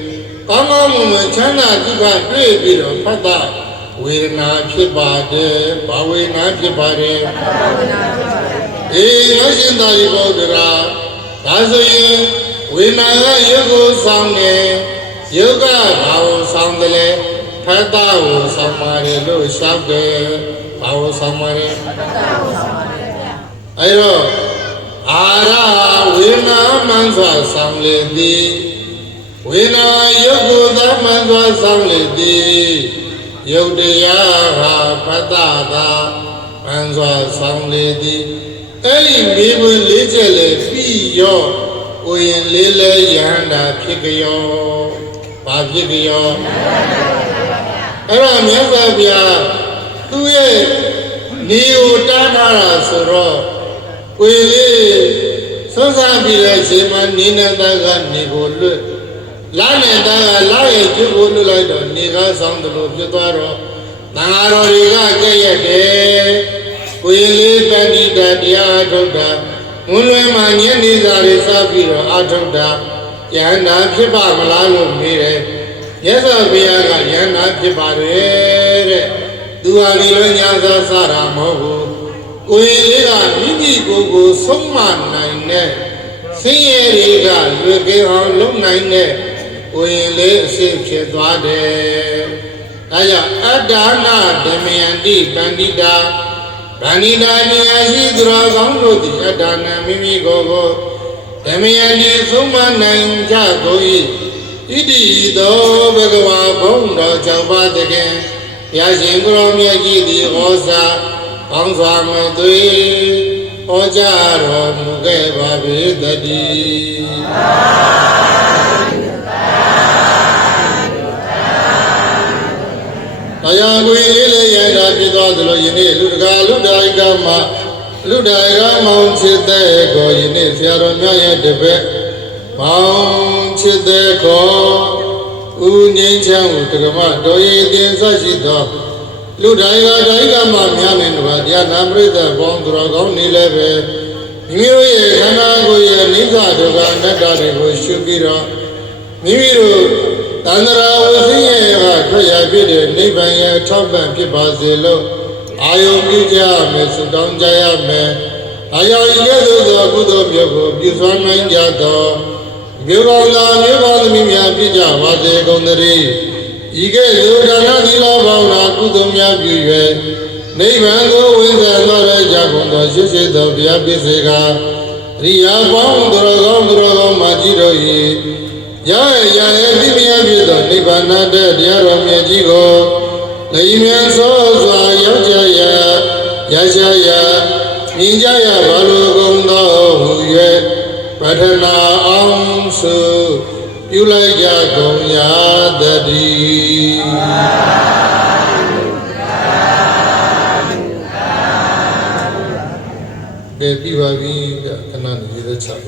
ကောင်းကောင်းမွန်မွန်ချမ်းသာဒုက္ခတွေ့ပြီးတော့ဖတ်တာဝေဒနာဖြစ်ပါတယ်ဘာဝေဒနာဖြစ်ပါတယ်ရောရှင်သာရိပုတ္တရာဒါဆိုရင်ဝေဒနာကရုပ်ကိုဆောင်တယ်ရုပ်ကဘာကိုဆောင်တယ်လဲဖတ်တာကိုဆောင်ပါတယ်လို့ရှောက်တယ်ဘာကိုဆောင်ပါတယ်ဖတ်တာကိုဆောင်ပါတယ်ဗျအဲတော့အာရဝေဒ နာမှန်စွာဆောင်လေသည်ဝေဒနာယုတ်ကိုသာမှန်စွာဆောင်လေသည်ယုတ်တရားဟာဖတ်တာသာမှန်စွာဆောင်လေသည်အဲ့ဒီမိဘလေးချက်လေပြီးရောကိုရင်လေးလဲယန္တာဖြစ်ကြောဘာဖြစ်ကြောအဲ့ဒါမြတ်စွာဘုရားသူ့ရဲ့နေကိုတားထားတာဆိုတော့ကိုယ်လေးဆွမ်းစားပြီးတဲ့အချိန်မှာနေနေတာကနေကိုလွတ်လာနေတာကလာရဲ့ကျုပ်ကိုလွတ်လိုက်တော့နေကားဆောင်တယ်လို့ဖြစ်သွားတော့သံဃာတော်တွေကကြက်ရက်တယ်ကိုယ်လေးတတိတတရားထုတ်တာငွန်းလွဲမှာညနေစာတွေစပြီးတော့အထုတ်တာယန္တာဖြစ်ပါမလားလို့မေးတယ်မြတ်စွာဘုရားကယန္တာဖြစ်ပါတယ်တဲ့သူဟာဒီလိုညာသာစတာမဟုတ်ဘူးကိုယ်လေးကမိမိကိုယ်ကိုဆုံးမနိုင်တဲ့ဆင်းရဲတွေကလွယ်ကင်းအောင်လုပ်နိုင်တဲ့ကိုယ်လေးအစစ်ဖြစ်သွားတယ်ဒါကြောင့်အတ္တနာဓမယန္တိပန္တိတာဗန္ဒီတာဉာဏ်ရှိသူတော်ကောင်းတို့သည်အတ္တနာမိမိကိုယ်ကိုဓမယန္တိဆုံးမနိုင်ကြကုန်၏ဣတိသောဘဂဝါဘုံတော်၆ပါးတကယ်ဘုရားရှင်ကိုရောမြတ်ကြီးသည်ဩဇာကောင်းစွာမသွေဟောကြားတော်မူခဲ့ပါပေတည်းတရားကိုလေးလေးရတာဖြစ်သွားသလိုယနေ့လူတကာလူတိုင်းကမှလူတိုင်းကမောင်ချစ်တဲ့ကိုယနေ့ဆရာတော်မြတ်ရဲ့တပည့်မောင်ချစ်တဲ့ကိုဦးငင်းချမ်းကိုတက္ကမတော်ရည်တင်ဆက်ရှိသောလူတိုင်းကတိုင်းကမှများနေတော့တရားနာပရိသတ်ပေါင်းသူတော်ကောင်းနေလည်းပဲမိမိတို့ရဲ့ခန္ဓာကိုယ်ရဲ့နိစ္စဒုက္ခအနတ္တတွေကိုရှုပြီးတော့မိမိတို့တန္တရာဝဆင်းရဲကထွက်ရဖြစ်တဲ့နိဗ္ဗာန်ရဲ့ထောက်ပံ့ဖြစ်ပါစေလို့အာယုံပြုကြမယ်ဆုတောင်းကြရမယ်။အာယုံရဲ့သို့သောကုသိုလ်မျိုးကိုပြုစွမ်းနိုင်ကြသောမြို့တော်လာမြို့တော်သမီးများဖြစ်ကြပါစေကုန်သတည်းဤကဲ့သို့ဒါနသီလဘာဝနာကုသိုလ်များပြု၍နိဗ္ဗာန်ကိုဝင်စားတော်ရကြကုန်သောရှိရှိသောဘုရားပြည့်စေကရိယာပေါင်းသူတော်ကောင်းမှကြီးတော်၏ရရရဲ့ပြည့်မြတ်ဖြစ်သောနိဗ္ဗာန်တဲ့တရားတော်မြတ်ကြီးကိုလိမ္မာသောစွာရောက်ကြရရချရမြင်ကြရပါလိုကုန်သောဟူ၍ပထနာအောင်စုပြုလိုက်ကြကုန်ရတည်းကဲပြပါပြီခဏနေရချပါ